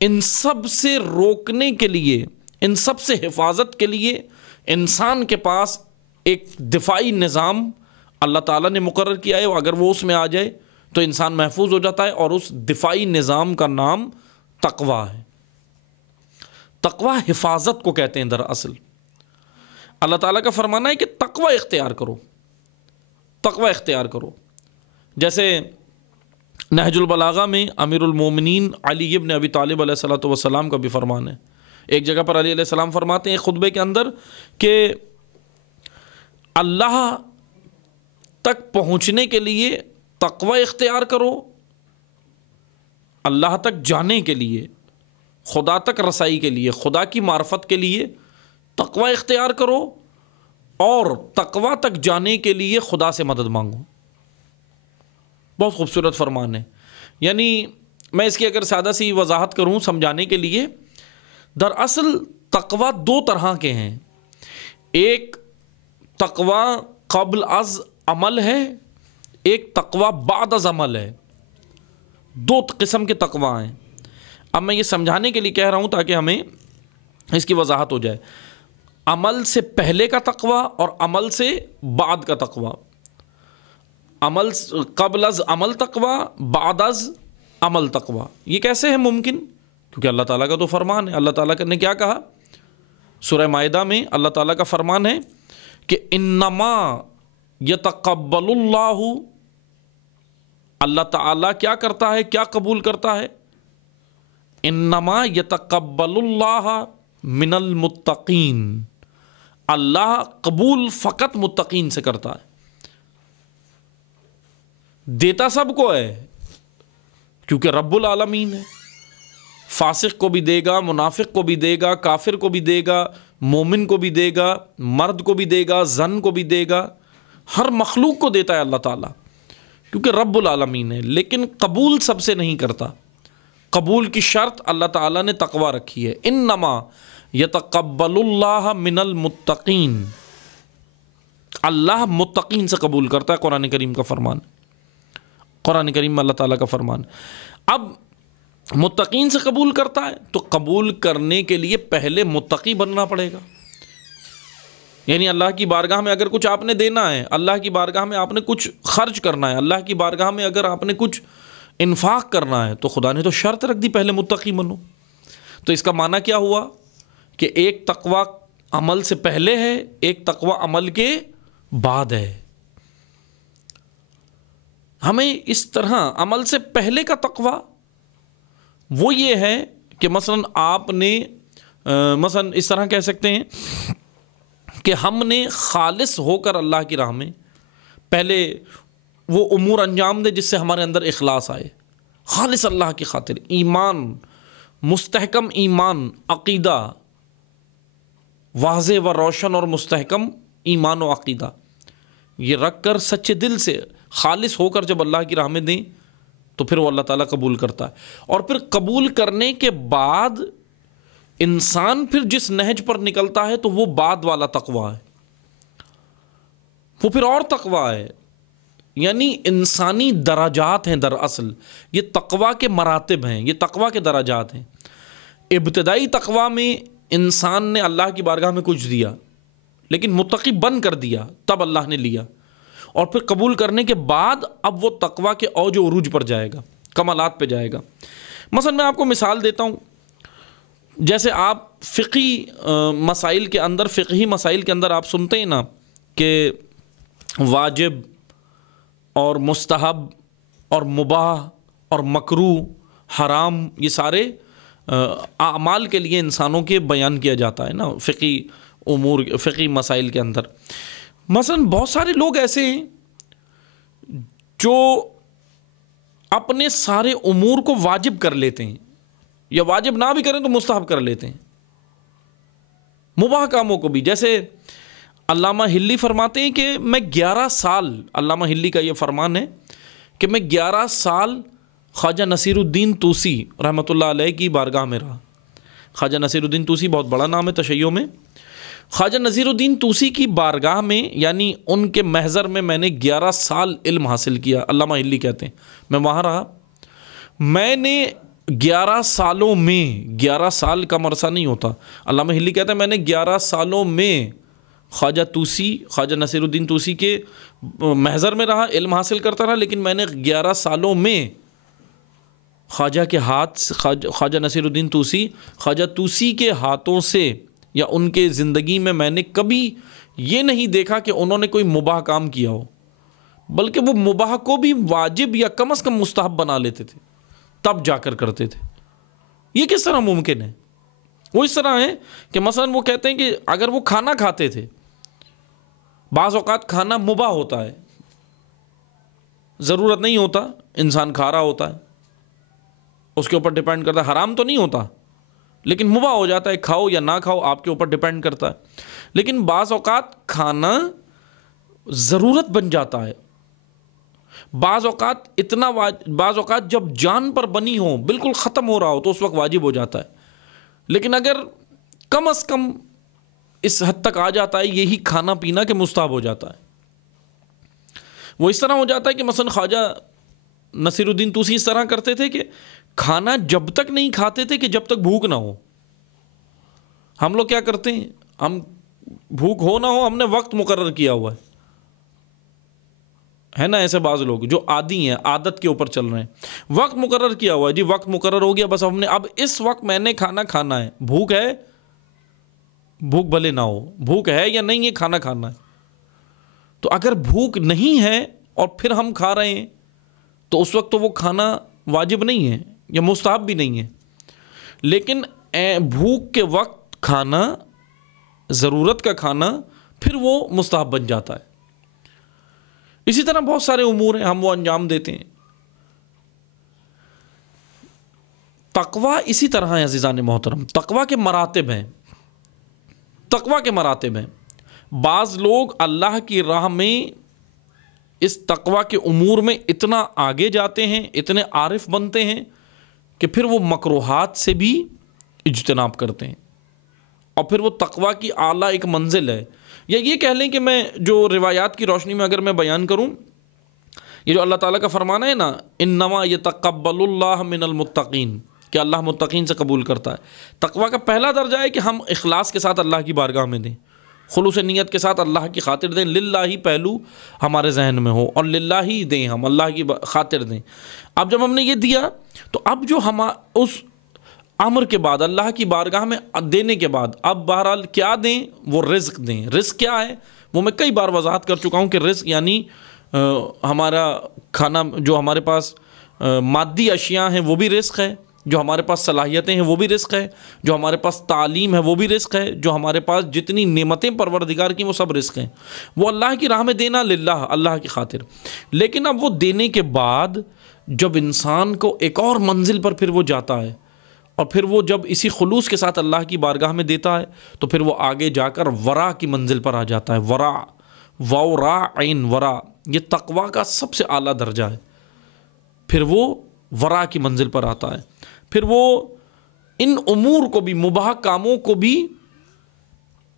ان سب سے روکنے کے لیے، ان سب سے حفاظت کے لیے انسان کے پاس ایک دفاعی نظام اللہ تعالیٰ نے مقرر کیا ہے۔ اگر وہ اس میں آ جائے تو انسان محفوظ ہو جاتا ہے، اور اس دفاعی نظام کا نام تقویٰ ہے۔ تقویٰ حفاظت کو کہتے ہیں دراصل۔ اللہ تعالیٰ کا فرمانا ہے کہ تقویٰ اختیار کرو، تقوی اختیار کرو. جیسے نہج البلاغہ میں امیر المومنین علی ابن ابی طالب علیہ الصلوۃ والسلام کا بھی فرمان ہے. ایک جگہ پر علی علیہ السلام فرماتے ہیں ایک خطبے کے اندر کہ اللہ تک پہنچنے کے لیے تقوی اختیار کرو، اللہ تک جانے کے لیے، خدا تک رسائی کے لیے، خدا کی معرفت کے لیے تقوی اختیار کرو، اور تقوی تک جانے کے لیے خدا سے مدد مانگو. بہت خوبصورت فرمان ہے. یعنی میں اس کی اگر سادہ سی وضاحت کروں سمجھانے کے لیے، دراصل تقوی دو طرح کے ہیں. ایک تقوی قبل از عمل ہے، ایک تقوی بعد از عمل ہے. دو قسم کے تقوی ہیں. اب میں یہ سمجھانے کے لیے کہہ رہا ہوں تاکہ ہمیں اس کی وضاحت ہو جائے. عمل سے پہلے کا تقوی اور عمل سے بعد کا تقوی. عمل قبل از عمل تقوی، بعد از عمل تقوی. یہ کیسے ہے ممکن؟ کیونکہ اللہ تعالیٰ کا تو فرمان ہے. اللہ تعالیٰ نے کیا کہا سورہ مائدہ میں؟ اللہ تعالیٰ کا فرمان ہے کہ انما یتقبل اللہ، اللہ تعالیٰ کیا کرتا ہے، کیا قبول کرتا ہے؟ انما یتقبل اللہ من المتقین، اللہ قبول فقط متقین سے کرتا ہے. دیتا سب کو ہے کیونکہ رب العالمین ہے. فاسق کو بھی دے گا، منافق کو بھی دے گا، کافر کو بھی دے گا، مومن کو بھی دے گا، مرد کو بھی دے گا، زن کو بھی دے گا. ہر مخلوق کو دیتا ہے اللہ تعالیٰ کیونکہ رب العالمین ہے. لیکن قبول سب سے نہیں کرتا. قبول کی شرط اللہ تعالیٰ نے تقوی رکھی ہے. انما یتقبل اللہ من المتقین، اللہ متقین سے قبول کرتا ہے. قرآن کریم کا فرمان، قرآن کریم میں اللہ تعالیٰ کا فرمان. اب متقین سے قبول کرتا ہے تو قبول کرنے کے لیے پہلے متقی بننا پڑے گا. یعنی اللہ کی بارگاہ میں اگر کچھ آپ نے دینا ہے، اللہ کی بارگاہ میں آپ نے کچھ خرچ کرنا ہے، اللہ کی بارگاہ میں اگر آپ نے کچھ انفاق کرنا ہے، تو خدا نے تو شرط رکھ دی پہلے متقی بنو. تو اس کا معنی کیا ہوا کہ ایک تقوی عمل سے پہلے ہے، ایک تقوی عمل کے بعد ہے. ہمیں اس طرح عمل سے پہلے کا تقوی وہ یہ ہے کہ مثلا آپ نے مثلا اس طرح کہہ سکتے ہیں کہ ہم نے خالص ہو کر اللہ کی راہ میں پہلے وہ امور انجام دے جس سے ہمارے اندر اخلاص آئے، خالص اللہ کی خاطر. ایمان، مستحکم ایمان، عقیدہ واضح و روشن اور مستحکم ایمان و عقیدہ یہ رکھ کر سچے دل سے خالص ہو کر جب اللہ کی راہ میں دیں تو پھر وہ اللہ تعالیٰ قبول کرتا ہے. اور پھر قبول کرنے کے بعد انسان پھر جس نہج پر نکلتا ہے تو وہ بعد والا تقوی ہے، وہ پھر اور تقوی ہے. یعنی انسانی درجات ہیں. دراصل یہ تقوی کے مراتب ہیں، یہ تقوی کے درجات ہیں. ابتدائی تقوی میں انسان نے اللہ کی بارگاہ میں کچھ دیا لیکن متقی بن کر دیا، تب اللہ نے لیا. اور پھر قبول کرنے کے بعد اب وہ تقوی کے اوج و عروج پر جائے گا، کمالات پہ جائے گا. مثلا میں آپ کو مثال دیتا ہوں. جیسے آپ فقہی مسائل کے اندر آپ سنتے ہیں نا کہ واجب اور مستحب اور مباح اور مکروہ، حرام، یہ سارے اعمال کے لیے انسانوں کے بیان کیا جاتا ہے نا فقہی امور، فقہی مسائل کے اندر. مثلا بہت سارے لوگ ایسے ہیں جو اپنے سارے امور کو واجب کر لیتے ہیں، یا واجب نہ بھی کریں تو مستحب کر لیتے ہیں. مباح کاموں کو بھی، جیسے علامہ ہلی فرماتے ہیں کہ میں 11 سال، علامہ ہلی کا یہ فرمان ہے کہ میں 11 سال خواجہ نصیر الدین طوسی رحمۃ اللہ علیہ کی بارگاہ میں رہا. خواجہ نصیر الدین طوسی بہت بڑا نام ہے تشیع میں. خواجہ نصیر الدین طوسی کی بارگاہ میں، یعنی ان کے محضر میں نے 11 سال علم حاصل کیا. علامہ ہلی کہتے ہیں میں وہاں رہا. میں نے 11 سالوں میں، 11 سال کا عرصہ نہیں ہوتا، علامہ ہلی کہتے ہیں میں نے 11 سالوں میں خواجہ نصیر الدین طوسی کے محضر میں رہا، علم حاصل کرتا رہا. لیکن میں نے 11 سالوں میں خواجہ کے ہاتھ، خواجہ نصیر الدین طوسی، خواجہ طوسی کے ہاتھوں سے یا ان کے زندگی میں نے کبھی یہ نہیں دیکھا کہ انہوں نے کوئی مباح کام کیا ہو. بلکہ وہ مباح کو بھی واجب یا کم از کم مستحب بنا لیتے تھے، تب جا کر کرتے تھے۔ یہ کس طرح ممکن ہے؟ وہ اس طرح ہے کہ مثلا وہ کہتے ہیں کہ اگر وہ کھانا کھاتے تھے، بعض اوقات کھانا مباح ہوتا ہے، ضرورت نہیں ہوتا، انسان کھا رہا ہوتا ہے، اس کے اوپر ڈیپینڈ کرتا ہے، حرام تو نہیں ہوتا لیکن مباح ہو جاتا ہے، کھاؤ یا نہ کھاؤ آپ کے اوپر ڈیپینڈ کرتا ہے۔ لیکن بعض اوقات کھانا ضرورت بن جاتا ہے، بعض اوقات جب جان پر بنی ہو، بالکل ختم ہو رہا ہو، تو اس وقت واجب ہو جاتا ہے۔ لیکن اگر کم از کم اس حد تک آ جاتا ہے یہی کھانا پینا کہ مستحب ہو جاتا ہے۔ وہ اس طرح ہو جاتا ہے کہ مثلا خواجہ نصیر الدین طوسی اس طرح کرتے تھے کہ کھانا جب تک نہیں کھاتے تھے کہ جب تک بھوک نہ ہو۔ ہم لوگ کیا کرتے ہیں، ہم بھوک ہو نہ ہو ہم نے وقت مقرر کیا ہوا ہے نا، ایسے بعض لوگ جو عادی ہیں، عادت کے اوپر چل رہے ہیں، وقت مقرر کیا ہوا ہے، جی وقت مقرر ہو گیا، بس ہم نے اب اس وقت میں نے کھانا ہے، بھوک ہے، بھوک بھلے نہ ہو، بھوک ہے یا نہیں ہے، کھانا ہے۔ تو اگر بھوک نہیں ہے اور پھر ہم کھا رہے ہیں تو اس وقت تو وہ کھانا واجب نہیں ہے یا مستحب بھی نہیں ہے، لیکن بھوک کے وقت کھانا، ضرورت کا کھانا، پھر وہ مستحب بن جاتا ہے۔ اسی طرح بہت سارے امور ہیں ہم وہ انجام دیتے ہیں۔ تقویٰ اسی طرح ہے عزیزان محترم، تقویٰ کے مراتب ہیں، تقویٰ کے مراتب ہیں۔ بعض لوگ اللہ کی راہ میں اس تقویٰ کے امور میں اتنا آگے جاتے ہیں، اتنے عارف بنتے ہیں کہ پھر وہ مکروہات سے بھی اجتناب کرتے ہیں، اور پھر وہ تقویٰ کی اعلیٰ ایک منزل ہے۔ یا یہ کہہ لیں کہ میں جو روایات کی روشنی میں اگر میں بیان کروں، یہ جو اللہ تعالیٰ کا فرمانا ہے نا، انما یتقبل اللہ من المتقین، کہ اللہ متقین سے قبول کرتا ہے۔ تقویٰ کا پہلا درجہ ہے کہ ہم اخلاص کے ساتھ اللہ کی بارگاہ میں دیں، خلوص نیت کے ساتھ اللہ کی خاطر دیں، للہ ہی پہلو ہمارے ذہن میں ہو، اور للہ ہی دیں، ہم اللہ کی خاطر دیں۔ اب جب ہم نے یہ دیا تو اب جو ہم اس امر کے بعد اللہ کی بارگاہ میں دینے کے بعد اب بہرحال کیا دیں، وہ رزق دیں۔ رزق کیا ہے وہ میں کئی بار وضاحت کر چکا ہوں کہ رزق یعنی ہمارا کھانا، جو ہمارے پاس مادی اشیاء ہیں وہ بھی رزق ہے، جو ہمارے پاس صلاحیتیں ہیں وہ بھی رزق ہے، جو ہمارے پاس تعلیم ہے وہ بھی رزق ہے، جو ہمارے پاس جتنی نعمتیں پروردگار کی وہ سب رزق ہیں۔ وہ اللہ کی راہ میں دینا، للہ، اللہ کی خاطر۔ لیکن اب وہ دینے کے بعد جب انسان کو ایک اور منزل پر پھر وہ جاتا ہے، اور پھر وہ جب اسی خلوص کے ساتھ اللہ کی بارگاہ میں دیتا ہے تو پھر وہ آگے جا کر ورع کی منزل پر آ جاتا ہے۔ ورع، واو را عین ورع، یہ تقویٰ کا سب سے اعلیٰ درجہ ہے۔ پھر وہ ورع کی منزل پر آتا ہے، پھر وہ ان امور کو بھی، مباح کاموں کو بھی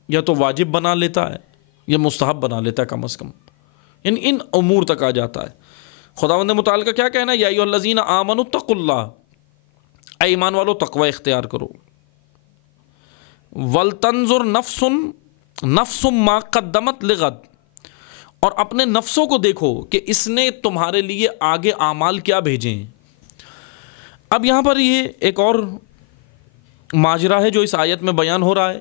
یا تو واجب بنا لیتا ہے یا مستحب بنا لیتا ہے کم از کم، یعنی ان امور تک آ جاتا ہے۔ خداوند متعال کا کیا کہنا ہے، یا ایھا الذین آمنوا اتقوا اللہ، اے ایمان والو تقوی اختیار کرو، ولتنظر نفس ما قدمت لغد، اور اپنے نفسوں کو دیکھو کہ اس نے تمہارے لیے آگے اعمال کیا بھیجے ہیں۔ اب یہاں پر یہ ایک اور ماجرا ہے جو اس آیت میں بیان ہو رہا ہے۔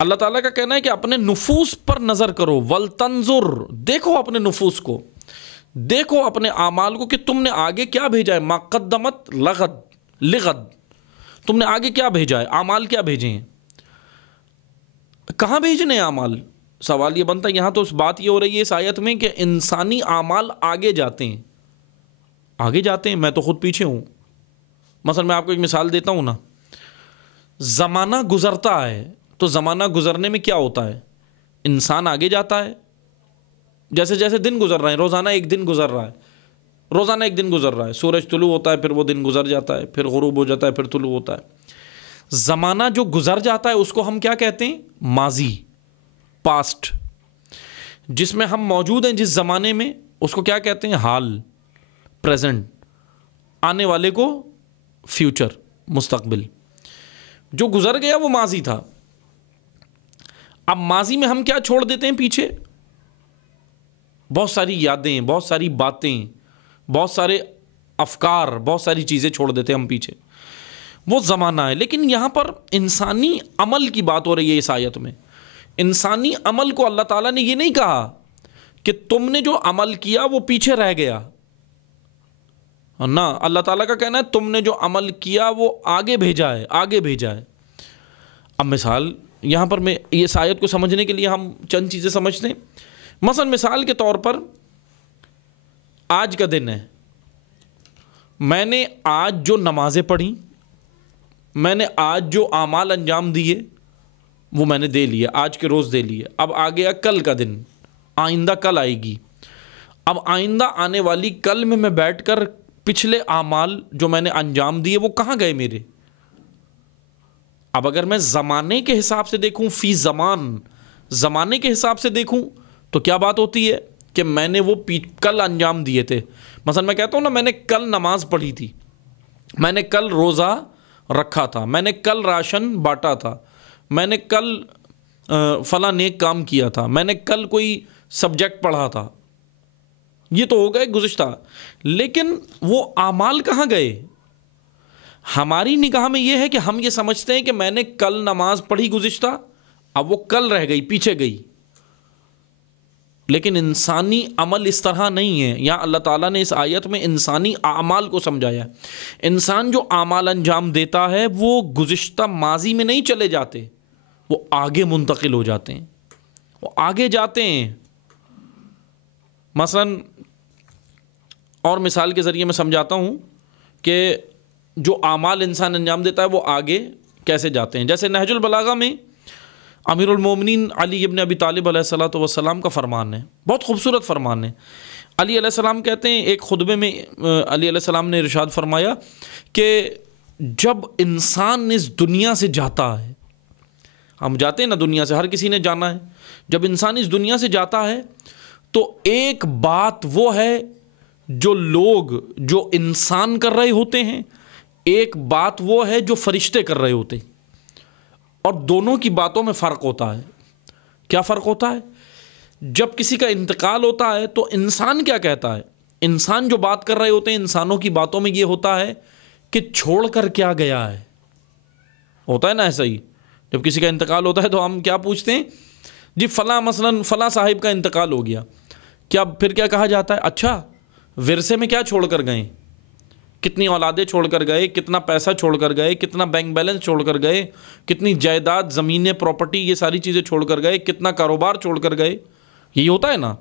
اللہ تعالیٰ کا کہنا ہے کہ اپنے نفوس پر نظر کرو، ولتنظر، دیکھو اپنے نفوس کو، دیکھو اپنے اعمال کو کہ تم نے آگے کیا بھیجا ہے۔ ما قدمت لغد، تم نے آگے کیا بھیجا ہے، اعمال کیا بھیجے ہیں، کہاں بھیجنے ہیں اعمال۔ سوال یہ بنتا ہے، یہاں تو اس بات یہ ہو رہی ہے اس آیت میں کہ انسانی اعمال آگے جاتے ہیں، آگے جاتے ہیں، میں تو خود پیچھے ہوں۔ مثلا میں آپ کو ایک مثال دیتا ہوں نا، زمانہ گزرتا ہے تو زمانہ گزرنے میں کیا ہوتا ہے، انسان آگے جاتا ہے، جیسے جیسے دن گزر رہے ہیں، روزانہ ایک دن گزر رہا ہے، روزانہ ایک دن گزر رہا ہے، سورج طلوع ہوتا ہے، پھر وہ دن گزر جاتا ہے، پھر غروب ہو جاتا ہے، پھر طلوع ہوتا ہے۔ زمانہ جو گزر جاتا ہے اس کو ہم کیا کہتے ہیں، ماضی، پاسٹ۔ جس میں ہم موجود ہیں جس زمانے میں اس کو کیا کہتے ہیں، حال، پریزنٹ۔ آنے والے کو فیوچر، مستقبل۔ جو گزر گیا وہ ماضی تھا۔ اب ماضی میں ہم کیا چھوڑ دیتے ہیں پیچھے، بہت ساری یادیں، بہت ساری باتیں، بہت سارے افکار، بہت ساری چیزیں چھوڑ دیتے ہیں ہم پیچھے، وہ زمانہ ہے۔ لیکن یہاں پر انسانی عمل کی بات ہو رہی ہے اس آیت میں۔ انسانی عمل کو اللہ تعالیٰ نے یہ نہیں کہا کہ تم نے جو عمل کیا وہ پیچھے رہ گیا نا، اللہ تعالیٰ کا کہنا ہے تم نے جو عمل کیا وہ آگے بھیجا ہے، آگے بھیجا ہے۔ اب مثال یہاں پر میں اس آیت کو سمجھنے کے لیے ہم چند چیزیں سمجھتے ہیں۔ مثلا مثال کے طور پر آج کا دن ہے، میں نے آج جو نمازیں پڑھی، میں نے آج جو اعمال انجام دیے وہ میں نے دے لیے، آج کے روز دے لیے۔ اب آ گیا کل کا دن، آئندہ کل آئے گی۔ اب آئندہ آنے والی کل میں بیٹھ کر پچھلے اعمال جو میں نے انجام دیے وہ کہاں گئے میرے؟ اب اگر میں زمانے کے حساب سے دیکھوں، فی زمان، زمانے کے حساب سے دیکھوں تو کیا بات ہوتی ہے کہ میں نے وہ کل انجام دیے تھے۔ مثلا میں کہتا ہوں نا، میں نے کل نماز پڑھی تھی، میں نے کل روزہ رکھا تھا، میں نے کل راشن بانٹا تھا، میں نے کل فلاں نیک کام کیا تھا، میں نے کل کوئی سبجیکٹ پڑھا تھا، یہ تو ہو گئے گزشتہ۔ لیکن وہ اعمال کہاں گئے؟ ہماری نگاہ میں یہ ہے کہ ہم یہ سمجھتے ہیں کہ میں نے کل نماز پڑھی گزشتہ، اب وہ کل رہ گئی، پیچھے گئی۔ لیکن انسانی عمل اس طرح نہیں ہے۔ یہاں اللہ تعالیٰ نے اس آیت میں انسانی اعمال کو سمجھایا۔ انسان جو اعمال انجام دیتا ہے وہ گزشتہ ماضی میں نہیں چلے جاتے، وہ آگے منتقل ہو جاتے ہیں، وہ آگے جاتے ہیں۔ مثلا اور مثال کے ذریعے میں سمجھاتا ہوں کہ جو اعمال انسان انجام دیتا ہے وہ آگے کیسے جاتے ہیں۔ جیسے نہج البلاغہ میں امیر المومنین علی ابن ابی طالب علیہ الصلوۃ والسلام کا فرمان ہے، بہت خوبصورت فرمان ہے۔ علی علیہ السلام کہتے ہیں، ایک خطبے میں علی علیہ السلام نے ارشاد فرمایا کہ جب انسان اس دنیا سے جاتا ہے، ہم جاتے ہیں نا دنیا سے، ہر کسی نے جانا ہے، جب انسان اس دنیا سے جاتا ہے تو ایک بات وہ ہے جو لوگ، جو انسان کر رہے ہوتے ہیں، ایک بات وہ ہے جو فرشتے کر رہے ہوتے ہیں، اور دونوں کی باتوں میں فرق ہوتا ہے۔ کیا فرق ہوتا ہے؟ جب کسی کا انتقال ہوتا ہے تو انسان کیا کہتا ہے؟ انسان جو بات کر رہے ہوتے ہیں، انسانوں کی باتوں میں یہ ہوتا ہے کہ چھوڑ کر کیا گیا ہے، ہوتا ہے نا ایسا ہی۔ جب کسی کا انتقال ہوتا ہے تو ہم کیا پوچھتے ہیں؟ جی فلاں، مثلاً فلاں صاحب کا انتقال ہو گیا، کیا پھر کیا کہا جاتا ہے؟ اچھا ورثے میں کیا چھوڑ کر گئے، کتنی اولادیں چھوڑ کر گئے، کتنا پیسہ چھوڑ کر گئے، کتنا بینک بیلنس چھوڑ کر گئے، کتنی جائیداد، زمینیں، پراپرٹی، یہ ساری چیزیں چھوڑ کر گئے، کتنا کاروبار چھوڑ کر گئے، یہی ہوتا ہے نا۔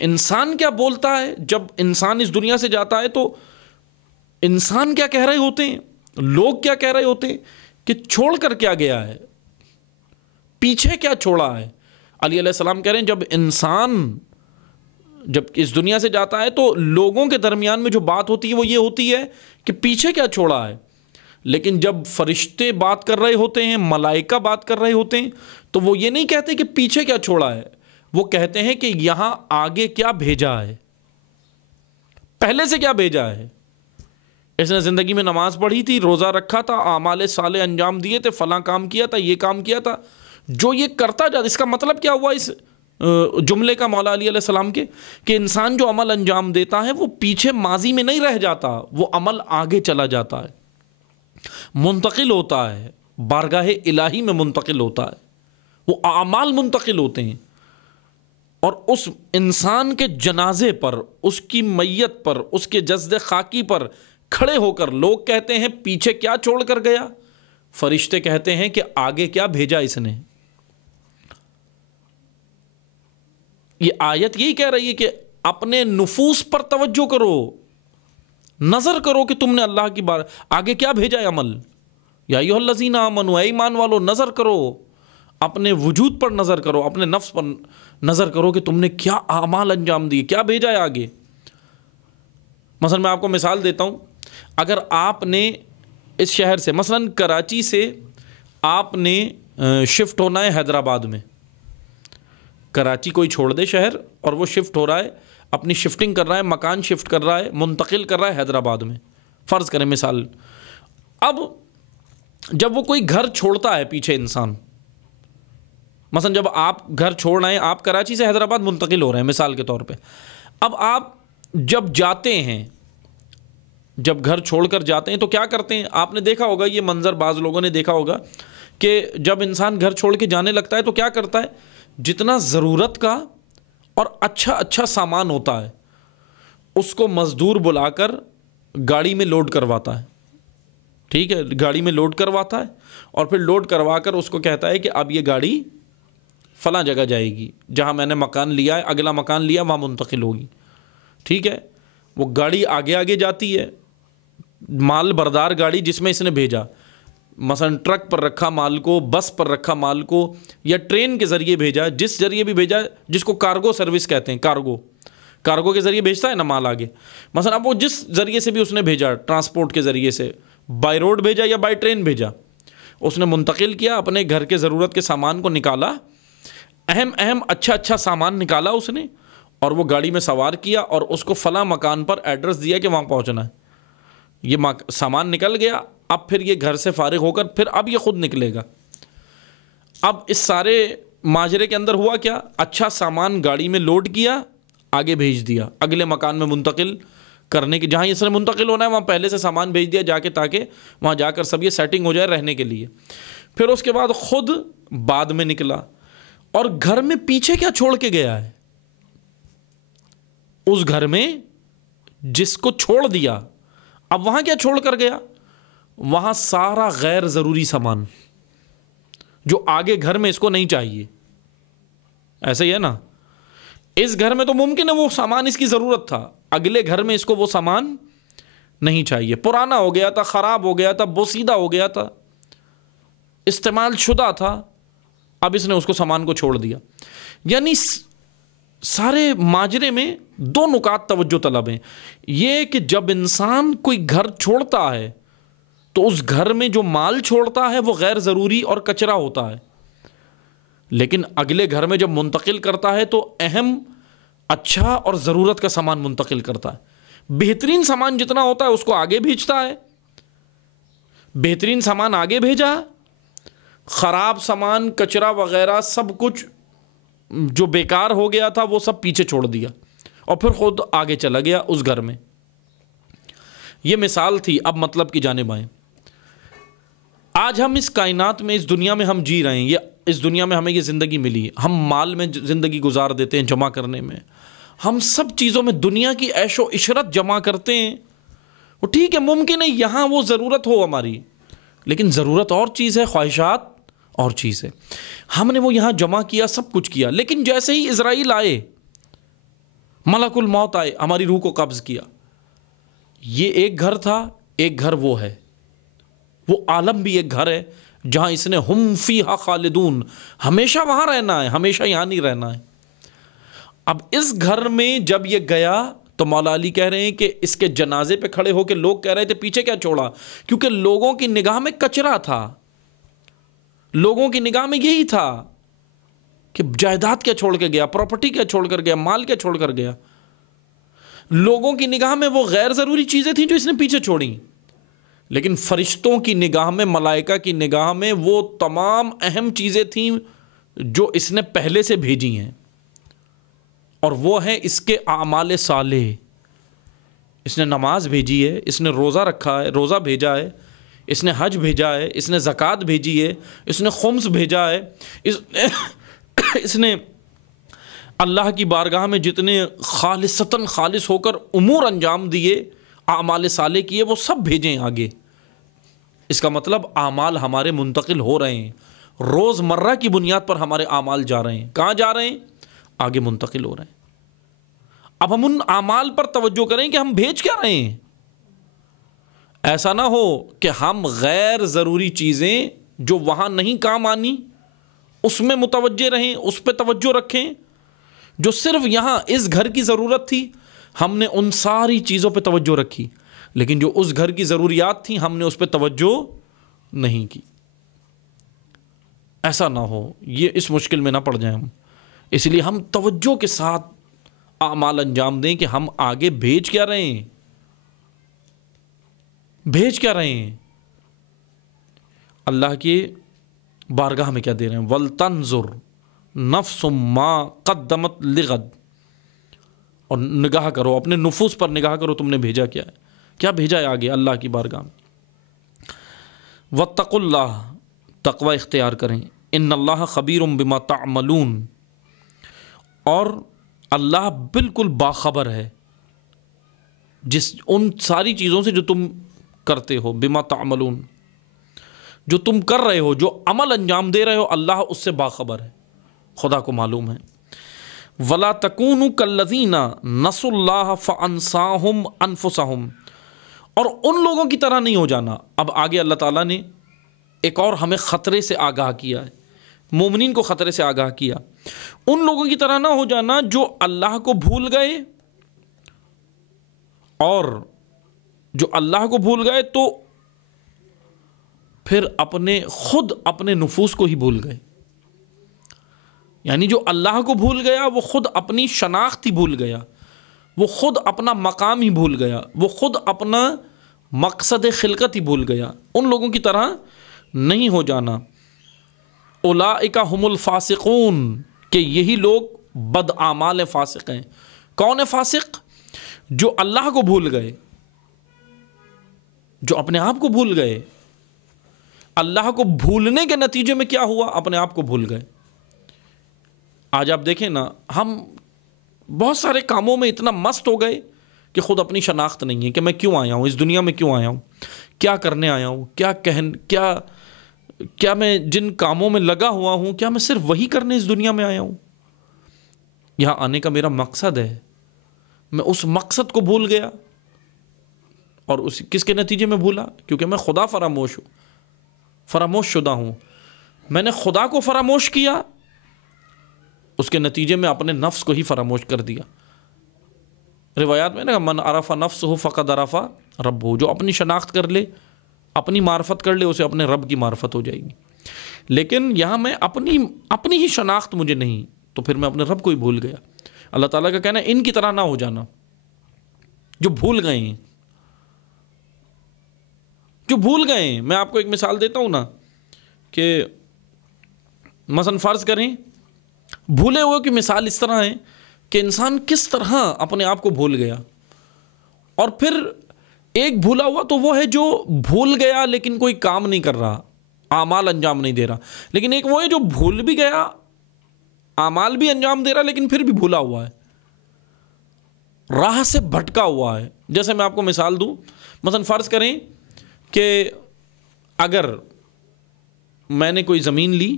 انسان کیا بولتا ہے جب انسان اس دنیا سے جاتا ہے؟ تو انسان کیا کہہ رہے ہوتے ہیں، لوگ کیا کہہ رہے ہوتے ہیں کہ چھوڑ کر کیا گیا ہے، پیچھے کیا چھوڑا ہے۔ علی علیہ السلام کہہ رہے ہیں جب انسان جب اس دنیا سے جاتا ہے تو لوگوں کے درمیان میں جو بات ہوتی ہے وہ یہ ہوتی ہے کہ پیچھے کیا چھوڑا ہے۔ لیکن جب فرشتے بات کر رہے ہوتے ہیں، ملائکہ بات کر رہے ہوتے ہیں، تو وہ یہ نہیں کہتے کہ پیچھے کیا چھوڑا ہے، وہ کہتے ہیں کہ یہاں آگے کیا بھیجا ہے، پہلے سے کیا بھیجا ہے۔ اس نے زندگی میں نماز پڑھی تھی، روزہ رکھا تھا، اعمال صالح انجام دیے تھے، فلاں کام کیا تھا، یہ کام کیا تھا، جو یہ کرتا جاتا۔ اس کا مطلب کیا ہوا اس جملے کا مولا علی علیہ السلام کے، کہ انسان جو عمل انجام دیتا ہے وہ پیچھے ماضی میں نہیں رہ جاتا، وہ عمل آگے چلا جاتا ہے، منتقل ہوتا ہے، بارگاہ الہی میں منتقل ہوتا ہے، وہ اعمال منتقل ہوتے ہیں۔ اور اس انسان کے جنازے پر، اس کی میت پر، اس کے جسد خاکی پر کھڑے ہو کر لوگ کہتے ہیں پیچھے کیا چھوڑ کر گیا، فرشتے کہتے ہیں کہ آگے کیا بھیجا اس نے۔ یہ آیت یہی کہہ رہی ہے کہ اپنے نفوس پر توجہ کرو، نظر کرو کہ تم نے اللہ کی بار آگے کیا بھیجا ہے عمل۔ یا ایھا الذین آمنوا، اے ایمان والو نظر کرو، اپنے وجود پر نظر کرو، اپنے نفس پر نظر کرو کہ تم نے کیا اعمال انجام دیے، کیا بھیجا ہے آگے۔ مثلا میں آپ کو مثال دیتا ہوں، اگر آپ نے اس شہر سے، مثلا کراچی سے آپ نے شفٹ ہونا ہے حیدرآباد میں، کراچی کوئی چھوڑ دے شہر اور وہ شفٹ ہو رہا ہے، اپنی شفٹنگ کر رہا ہے، مکان شفٹ کر رہا ہے، منتقل کر رہا ہے حیدرآباد میں، فرض کریں مثال۔ اب جب وہ کوئی گھر چھوڑتا ہے پیچھے انسان، مثلا جب آپ گھر چھوڑ رہے ہیں، آپ کراچی سے حیدرآباد منتقل ہو رہے ہیں مثال کے طور پہ، اب آپ جب جاتے ہیں، جب گھر چھوڑ کر جاتے ہیں تو کیا کرتے ہیں؟ آپ نے دیکھا ہوگا یہ منظر، بعض لوگوں نے دیکھا ہوگا کہ جب انسان گھر چھوڑ کے جانے لگتا ہے تو کیا کرتا ہے؟ جتنا ضرورت کا اور اچھا اچھا سامان ہوتا ہے، اس کو مزدور بلا کر گاڑی میں لوڈ کرواتا ہے، ٹھیک ہے، گاڑی میں لوڈ کرواتا ہے اور پھر لوڈ کروا کر اس کو کہتا ہے کہ اب یہ گاڑی فلاں جگہ جائے گی، جہاں میں نے مکان لیا ہے، اگلا مکان لیا وہاں منتقل ہوگی، ٹھیک ہے۔ وہ گاڑی آگے آگے جاتی ہے، مال بردار گاڑی جس میں اس نے بھیجا، مثلا ٹرک پر رکھا مال کو، بس پر رکھا مال کو، یا ٹرین کے ذریعے بھیجا، جس ذریعے بھی بھیجا، جس کو کارگو سروس کہتے ہیں، کارگو کے ذریعے بھیجتا ہے نا مال آگے، مثلا اب وہ جس ذریعے سے بھی اس نے بھیجا، ٹرانسپورٹ کے ذریعے سے، بائی روڈ بھیجا یا بائی ٹرین بھیجا، اس نے منتقل کیا، اپنے گھر کے ضرورت کے سامان کو نکالا، اہم اچھا اچھا سامان نکالا اس نے، اور وہ گاڑی میں سوار کیا اور اس کو فلاں مکان پر ایڈریس دیا کہ وہاں پہنچنا ہے، یہ سامان نکل گیا، اب پھر یہ گھر سے فارغ ہو کر پھر اب یہ خود نکلے گا۔ اب اس سارے ماجرے کے اندر ہوا کیا، اچھا سامان گاڑی میں لوڈ کیا، آگے بھیج دیا اگلے مکان میں منتقل کرنے کی، جہاں اس نے منتقل ہونا ہے وہاں پہلے سے سامان بھیج دیا جا کے، تاکہ وہاں جا کر سب یہ سیٹنگ ہو جائے رہنے کے لیے۔ پھر اس کے بعد خود بعد میں نکلا، اور گھر میں پیچھے کیا چھوڑ کے گیا ہے، اس گھر میں جس کو چھوڑ دیا، اب وہاں کیا چھوڑ کر گیا، وہاں سارا غیر ضروری سامان جو آگے گھر میں اس کو نہیں چاہیے۔ ایسا ہی ہے نا، اس گھر میں تو ممکن ہے وہ سامان اس کی ضرورت تھا، اگلے گھر میں اس کو وہ سامان نہیں چاہیے، پرانا ہو گیا تھا، خراب ہو گیا تھا، بوسیدہ ہو گیا تھا، استعمال شدہ تھا، اب اس نے اس کو سامان کو چھوڑ دیا۔ یعنی سارے ماجرے میں دو نکات توجہ طلب ہیں، یہ کہ جب انسان کوئی گھر چھوڑتا ہے تو اس گھر میں جو مال چھوڑتا ہے وہ غیر ضروری اور کچرا ہوتا ہے، لیکن اگلے گھر میں جب منتقل کرتا ہے تو اہم اچھا اور ضرورت کا سامان منتقل کرتا ہے۔ بہترین سامان جتنا ہوتا ہے اس کو آگے بھیجتا ہے، بہترین سامان آگے بھیجا، خراب سامان کچرا وغیرہ سب کچھ جو بیکار ہو گیا تھا وہ سب پیچھے چھوڑ دیا، اور پھر خود آگے چلا گیا اس گھر میں۔ یہ مثال تھی، اب مطلب کی جانب آئیں۔ آج ہم اس کائنات میں، اس دنیا میں ہم جی رہے ہیں، یہ اس دنیا میں ہمیں یہ زندگی ملی ہے، ہم مال میں زندگی گزار دیتے ہیں، جمع کرنے میں، ہم سب چیزوں میں دنیا کی عیش و عشرت جمع کرتے ہیں۔ وہ ٹھیک ہے، ممکن ہے یہاں وہ ضرورت ہو ہماری، لیکن ضرورت اور چیز ہے، خواہشات اور چیز ہے۔ ہم نے وہ یہاں جمع کیا، سب کچھ کیا، لیکن جیسے ہی اسرائیل آئے، ملک الموت آئے، ہماری روح کو قبض کیا۔ یہ ایک گھر تھا، ایک گھر وہ ہے، وہ عالم بھی ایک گھر ہے جہاں اس نے ہم فیہا خالدون، ہمیشہ وہاں رہنا ہے، ہمیشہ یہاں نہیں رہنا ہے۔ اب اس گھر میں جب یہ گیا تو مولا علی کہہ رہے ہیں کہ اس کے جنازے پہ کھڑے ہو کے لوگ کہہ رہے تھے پیچھے کیا چھوڑا، کیونکہ لوگوں کی نگاہ میں کچرا تھا، لوگوں کی نگاہ میں یہی تھا کہ جائیداد کیا چھوڑ کے گیا، پراپرٹی کیا چھوڑ کر گیا، مال کیا چھوڑ کر گیا۔ لوگوں کی نگاہ میں وہ غیر ضروری چیزیں تھیں جو اس نے پیچھے چھوڑیں، لیکن فرشتوں کی نگاہ میں، ملائکہ کی نگاہ میں وہ تمام اہم چیزیں تھیں جو اس نے پہلے سے بھیجی ہیں، اور وہ ہیں اس کے اعمال صالح۔ اس نے نماز بھیجی ہے، اس نے روزہ رکھا ہے، روزہ بھیجا ہے، اس نے حج بھیجا ہے، اس نے زکوٰۃ بھیجی ہے، اس نے خمس بھیجا ہے، اس نے اللہ کی بارگاہ میں جتنے خالصتاً خالص ہو کر امور انجام دیے، اعمال صالح کیے، وہ سب بھیجیں آگے۔ اس کا مطلب اعمال ہمارے منتقل ہو رہے ہیں، روز مرہ کی بنیاد پر ہمارے اعمال جا رہے ہیں، کہاں جا رہے ہیں؟ آگے منتقل ہو رہے ہیں۔ اب ہم ان اعمال پر توجہ کریں کہ ہم بھیج کیا رہے ہیں۔ ایسا نہ ہو کہ ہم غیر ضروری چیزیں جو وہاں نہیں کام آنی اس میں متوجہ رہیں، اس پہ توجہ رکھیں، جو صرف یہاں اس گھر کی ضرورت تھی ہم نے ان ساری چیزوں پہ توجہ رکھی، لیکن جو اس گھر کی ضروریات تھیں ہم نے اس پہ توجہ نہیں کی۔ ایسا نہ ہو، یہ اس مشکل میں نہ پڑ جائیں ہم، اس لیے ہم توجہ کے ساتھ اعمال انجام دیں کہ ہم آگے بھیج کیا رہے ہیں، بھیج کیا رہے ہیں، اللہ کی بارگاہ میں کیا دے رہے ہیں۔ وَلْتَنْظُرْ نَفْسٌ مَا قَدَّمَتْ لِغَدْ، اور نگاہ کرو، اپنے نفوس پر نگاہ کرو، تم نے بھیجا کیا ہے، کیا بھیجا ہے آگے اللہ کی بارگاہ میں۔ وَاتَّقُوا اللَّهَ، تقوی اختیار کریں، ان اللہ خبیر بما تعملون، اور اللہ بالکل باخبر ہے ان ساری چیزوں سے جو تم کرتے ہو، بما تعملون، جو تم کر رہے ہو، جو عمل انجام دے رہے ہو، اللہ اس سے باخبر ہے، خدا کو معلوم ہے۔ وَلَا تَكُونُوا كَالَّذِينَ نَسُوا اللَّهَ فَأَنسَاهُمْ أَنفُسَهُمْ، اور ان لوگوں کی طرح نہیں ہو جانا۔ اب آگے اللہ تعالیٰ نے ایک اور ہمیں خطرے سے آگاہ کیا ہے، مومنین کو خطرے سے آگاہ کیا۔ ان لوگوں کی طرح نہ ہو جانا جو اللہ کو بھول گئے، اور جو اللہ کو بھول گئے تو پھر خود اپنے نفوس کو ہی بھول گئے۔ یعنی جو اللہ کو بھول گیا وہ خود اپنی شناخت ہی بھول گیا، وہ خود اپنا مقام ہی بھول گیا، وہ خود اپنا مقصد خلقت ہی بھول گیا۔ ان لوگوں کی طرح نہیں ہو جانا۔ اولئک ھم الفاسقون، کہ یہی لوگ بد اعمال فاسق ہیں۔ کون ہے فاسق؟ جو اللہ کو بھول گئے، جو اپنے آپ کو بھول گئے۔ اللہ کو بھولنے کے نتیجے میں کیا ہوا؟ اپنے آپ کو بھول گئے۔ آج آپ دیکھیں نا، ہم بہت سارے کاموں میں اتنا مست ہو گئے کہ خود اپنی شناخت نہیں ہے کہ میں کیوں آیا ہوں اس دنیا میں، کیوں آیا ہوں، کیا کرنے آیا ہوں، کیا میں جن کاموں میں لگا ہوا ہوں، کیا میں صرف وہی کرنے اس دنیا میں آیا ہوں؟ یہاں آنے کا میرا مقصد ہے، میں اس مقصد کو بھول گیا۔ اور کس کے نتیجے میں بھولا؟ کیونکہ میں خدا فراموش شدہ ہوں۔ میں نے خدا کو فراموش کیا، اس کے نتیجے میں اپنے نفس کو ہی فراموش کر دیا۔ روایات میں نا، من عرف نفسہ فقد عرف ربہ، جو اپنی شناخت کر لے، اپنی معرفت کر لے، اسے اپنے رب کی معرفت ہو جائے گی۔ لیکن یہاں میں اپنی ہی شناخت مجھے نہیں، تو پھر میں اپنے رب کو ہی بھول گیا۔ اللہ تعالیٰ کا کہنا ہے ان کی طرح نہ ہو جانا جو بھول گئے ہیں، جو بھول گئے ہیں۔ میں آپ کو ایک مثال دیتا ہوں نا، کہ مثلا فرض کریں بھولے ہوئے کی مثال اس طرح ہے کہ انسان کس طرح اپنے آپ کو بھول گیا، اور پھر ایک بھولا ہوا تو وہ ہے جو بھول گیا لیکن کوئی کام نہیں کر رہا، اعمال انجام نہیں دے رہا۔ لیکن ایک وہ ہے جو بھول بھی گیا، اعمال بھی انجام دے رہا، لیکن پھر بھی بھولا ہوا ہے، راہ سے بھٹکا ہوا ہے۔ جیسے میں آپ کو مثال دوں، مثلا فرض کریں کہ اگر میں نے کوئی زمین لی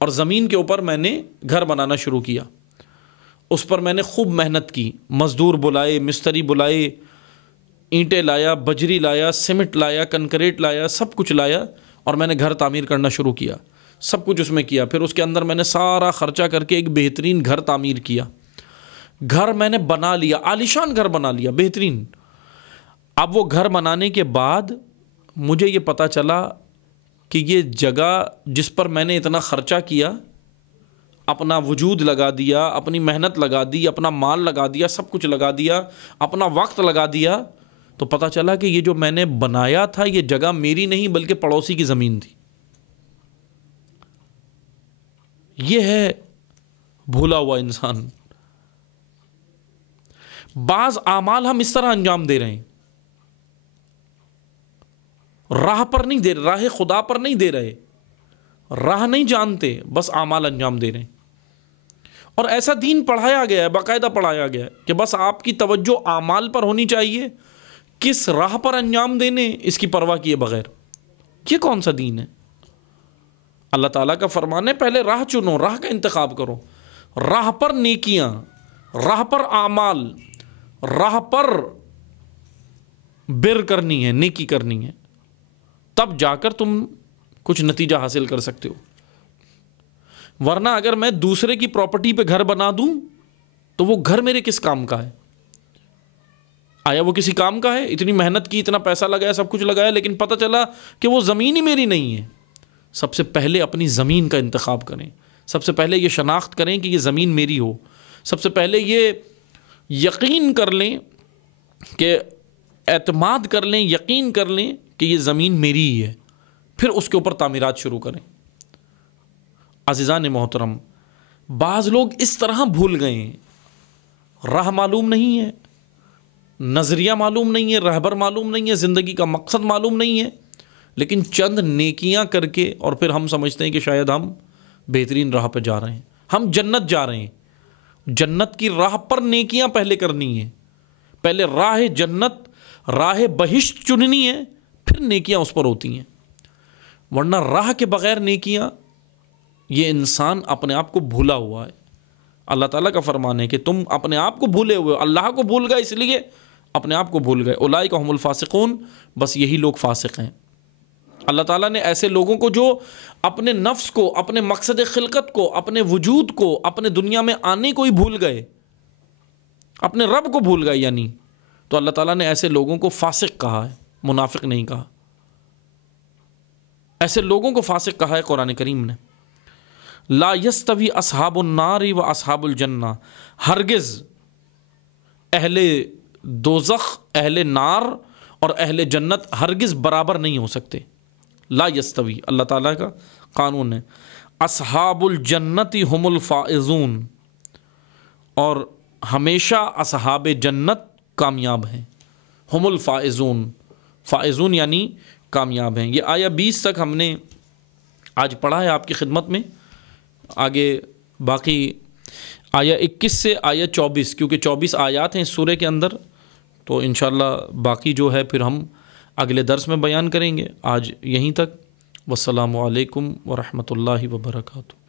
اور زمین کے اوپر میں نے گھر بنانا شروع کیا، اس پر میں نے خوب محنت کی، مزدور بلائے، مستری بلائے، اینٹیں لایا، بجری لایا، سیمنٹ لایا، کنکریٹ لایا، سب کچھ لایا، اور میں نے گھر تعمیر کرنا شروع کیا، سب کچھ اس میں کیا۔ پھر اس کے اندر میں نے سارا خرچہ کر کے ایک بہترین گھر تعمیر کیا، گھر میں نے بنا لیا، عالیشان گھر بنا لیا، بہترین۔ اب وہ گھر بنانے کے بعد مجھے یہ پتہ چلا کہ یہ جگہ جس پر میں نے اتنا خرچہ کیا، اپنا وجود لگا دیا، اپنی محنت لگا دی، اپنا مال لگا دیا، سب کچھ لگا دیا، اپنا وقت لگا دیا، تو پتہ چلا کہ یہ جو میں نے بنایا تھا یہ جگہ میری نہیں بلکہ پڑوسی کی زمین تھی۔ یہ ہے بھولا ہوا انسان۔ بعض اعمال ہم اس طرح انجام دے رہے ہیں، راہ پر نہیں دے رہے، راہ خدا پر نہیں دے رہے، راہ نہیں جانتے، بس اعمال انجام دے رہے ہیں۔ اور ایسا دین پڑھایا گیا ہے، باقاعدہ پڑھایا گیا ہے کہ بس آپ کی توجہ اعمال پر ہونی چاہیے، کس راہ پر انجام دینے اس کی پرواہ کیے بغیر۔ یہ کون سا دین ہے؟ اللہ تعالیٰ کا فرمان ہے پہلے راہ چنو، راہ کا انتخاب کرو، راہ پر نیکیاں، راہ پر اعمال، راہ پر بر کرنی ہے، نیکی کرنی ہے، تب جا کر تم کچھ نتیجہ حاصل کر سکتے ہو۔ ورنہ اگر میں دوسرے کی پراپرٹی پہ گھر بنا دوں تو وہ گھر میرے کس کام کا ہے؟ آیا وہ کسی کام کا ہے؟ اتنی محنت کی، اتنا پیسہ لگایا، سب کچھ لگایا، لیکن پتہ چلا کہ وہ زمین ہی میری نہیں ہے۔ سب سے پہلے اپنی زمین کا انتخاب کریں، سب سے پہلے یہ شناخت کریں کہ یہ زمین میری ہو، سب سے پہلے یہ یقین کر لیں کہ اعتماد کر لیں، یقین کر لیں کہ یہ زمین میری ہی ہے، پھر اس کے اوپر تعمیرات شروع کریں۔ عزیزان محترم، بعض لوگ اس طرح بھول گئے ہیں، راہ معلوم نہیں ہے، نظریہ معلوم نہیں ہے، رہبر معلوم نہیں ہے، زندگی کا مقصد معلوم نہیں ہے، لیکن چند نیکیاں کر کے اور پھر ہم سمجھتے ہیں کہ شاید ہم بہترین راہ پہ جا رہے ہیں، ہم جنت جا رہے ہیں، جنت کی راہ پر نیکیاں پہلے کرنی ہیں، پہلے راہ جنت، راہ بہشت چننی ہے، پھر نیکیاں اس پر ہوتی ہیں، ورنہ راہ کے بغیر نیکیاں، یہ انسان اپنے آپ کو بھولا ہوا ہے۔ اللہ تعالیٰ کا فرمان ہے کہ تم اپنے آپ کو بھولے ہوئے ہو، اللہ کو بھول گئے، اس لیے اپنے آپ کو بھول گئے۔ اولئک هم الفاسقون، بس یہی لوگ فاسق ہیں۔ اللہ تعالیٰ نے ایسے لوگوں کو جو اپنے نفس کو، اپنے مقصد خلقت کو، اپنے وجود کو، اپنے دنیا میں آنے کو ہی بھول گئے، اپنے رب کو بھول گئے، یعنی تو اللہ تعالیٰ نے ایسے لوگوں کو فاسق کہا ہے، منافق نہیں کہا۔ ایسے لوگوں کو فاسق کہا ہے قرآن کریم نے۔ لا یستوی اصحاب النار و اصحاب الجنہ، ہرگز اہل دوزخ، اہل نار اور اہل جنت ہرگز برابر نہیں ہو سکتے۔ لا یستوی اللہ تعالیٰ کا قانون ہے۔ اصحاب الجنت هم الفائزون، اور ہمیشہ اصحاب جنت کامیاب ہیں۔ هم الفائزون، فائزون یعنی کامیاب ہیں۔ یہ آیہ 20 تک ہم نے آج پڑھا ہے آپ کی خدمت میں۔ آگے باقی آیہ 21 سے آیہ 24، کیونکہ 24 آیات ہیں اس سورہ کے اندر، تو انشاءاللہ باقی جو ہے پھر ہم اگلے درس میں بیان کریں گے۔ آج یہیں تک، والسلام علیکم ورحمۃ اللہ وبرکاتہ۔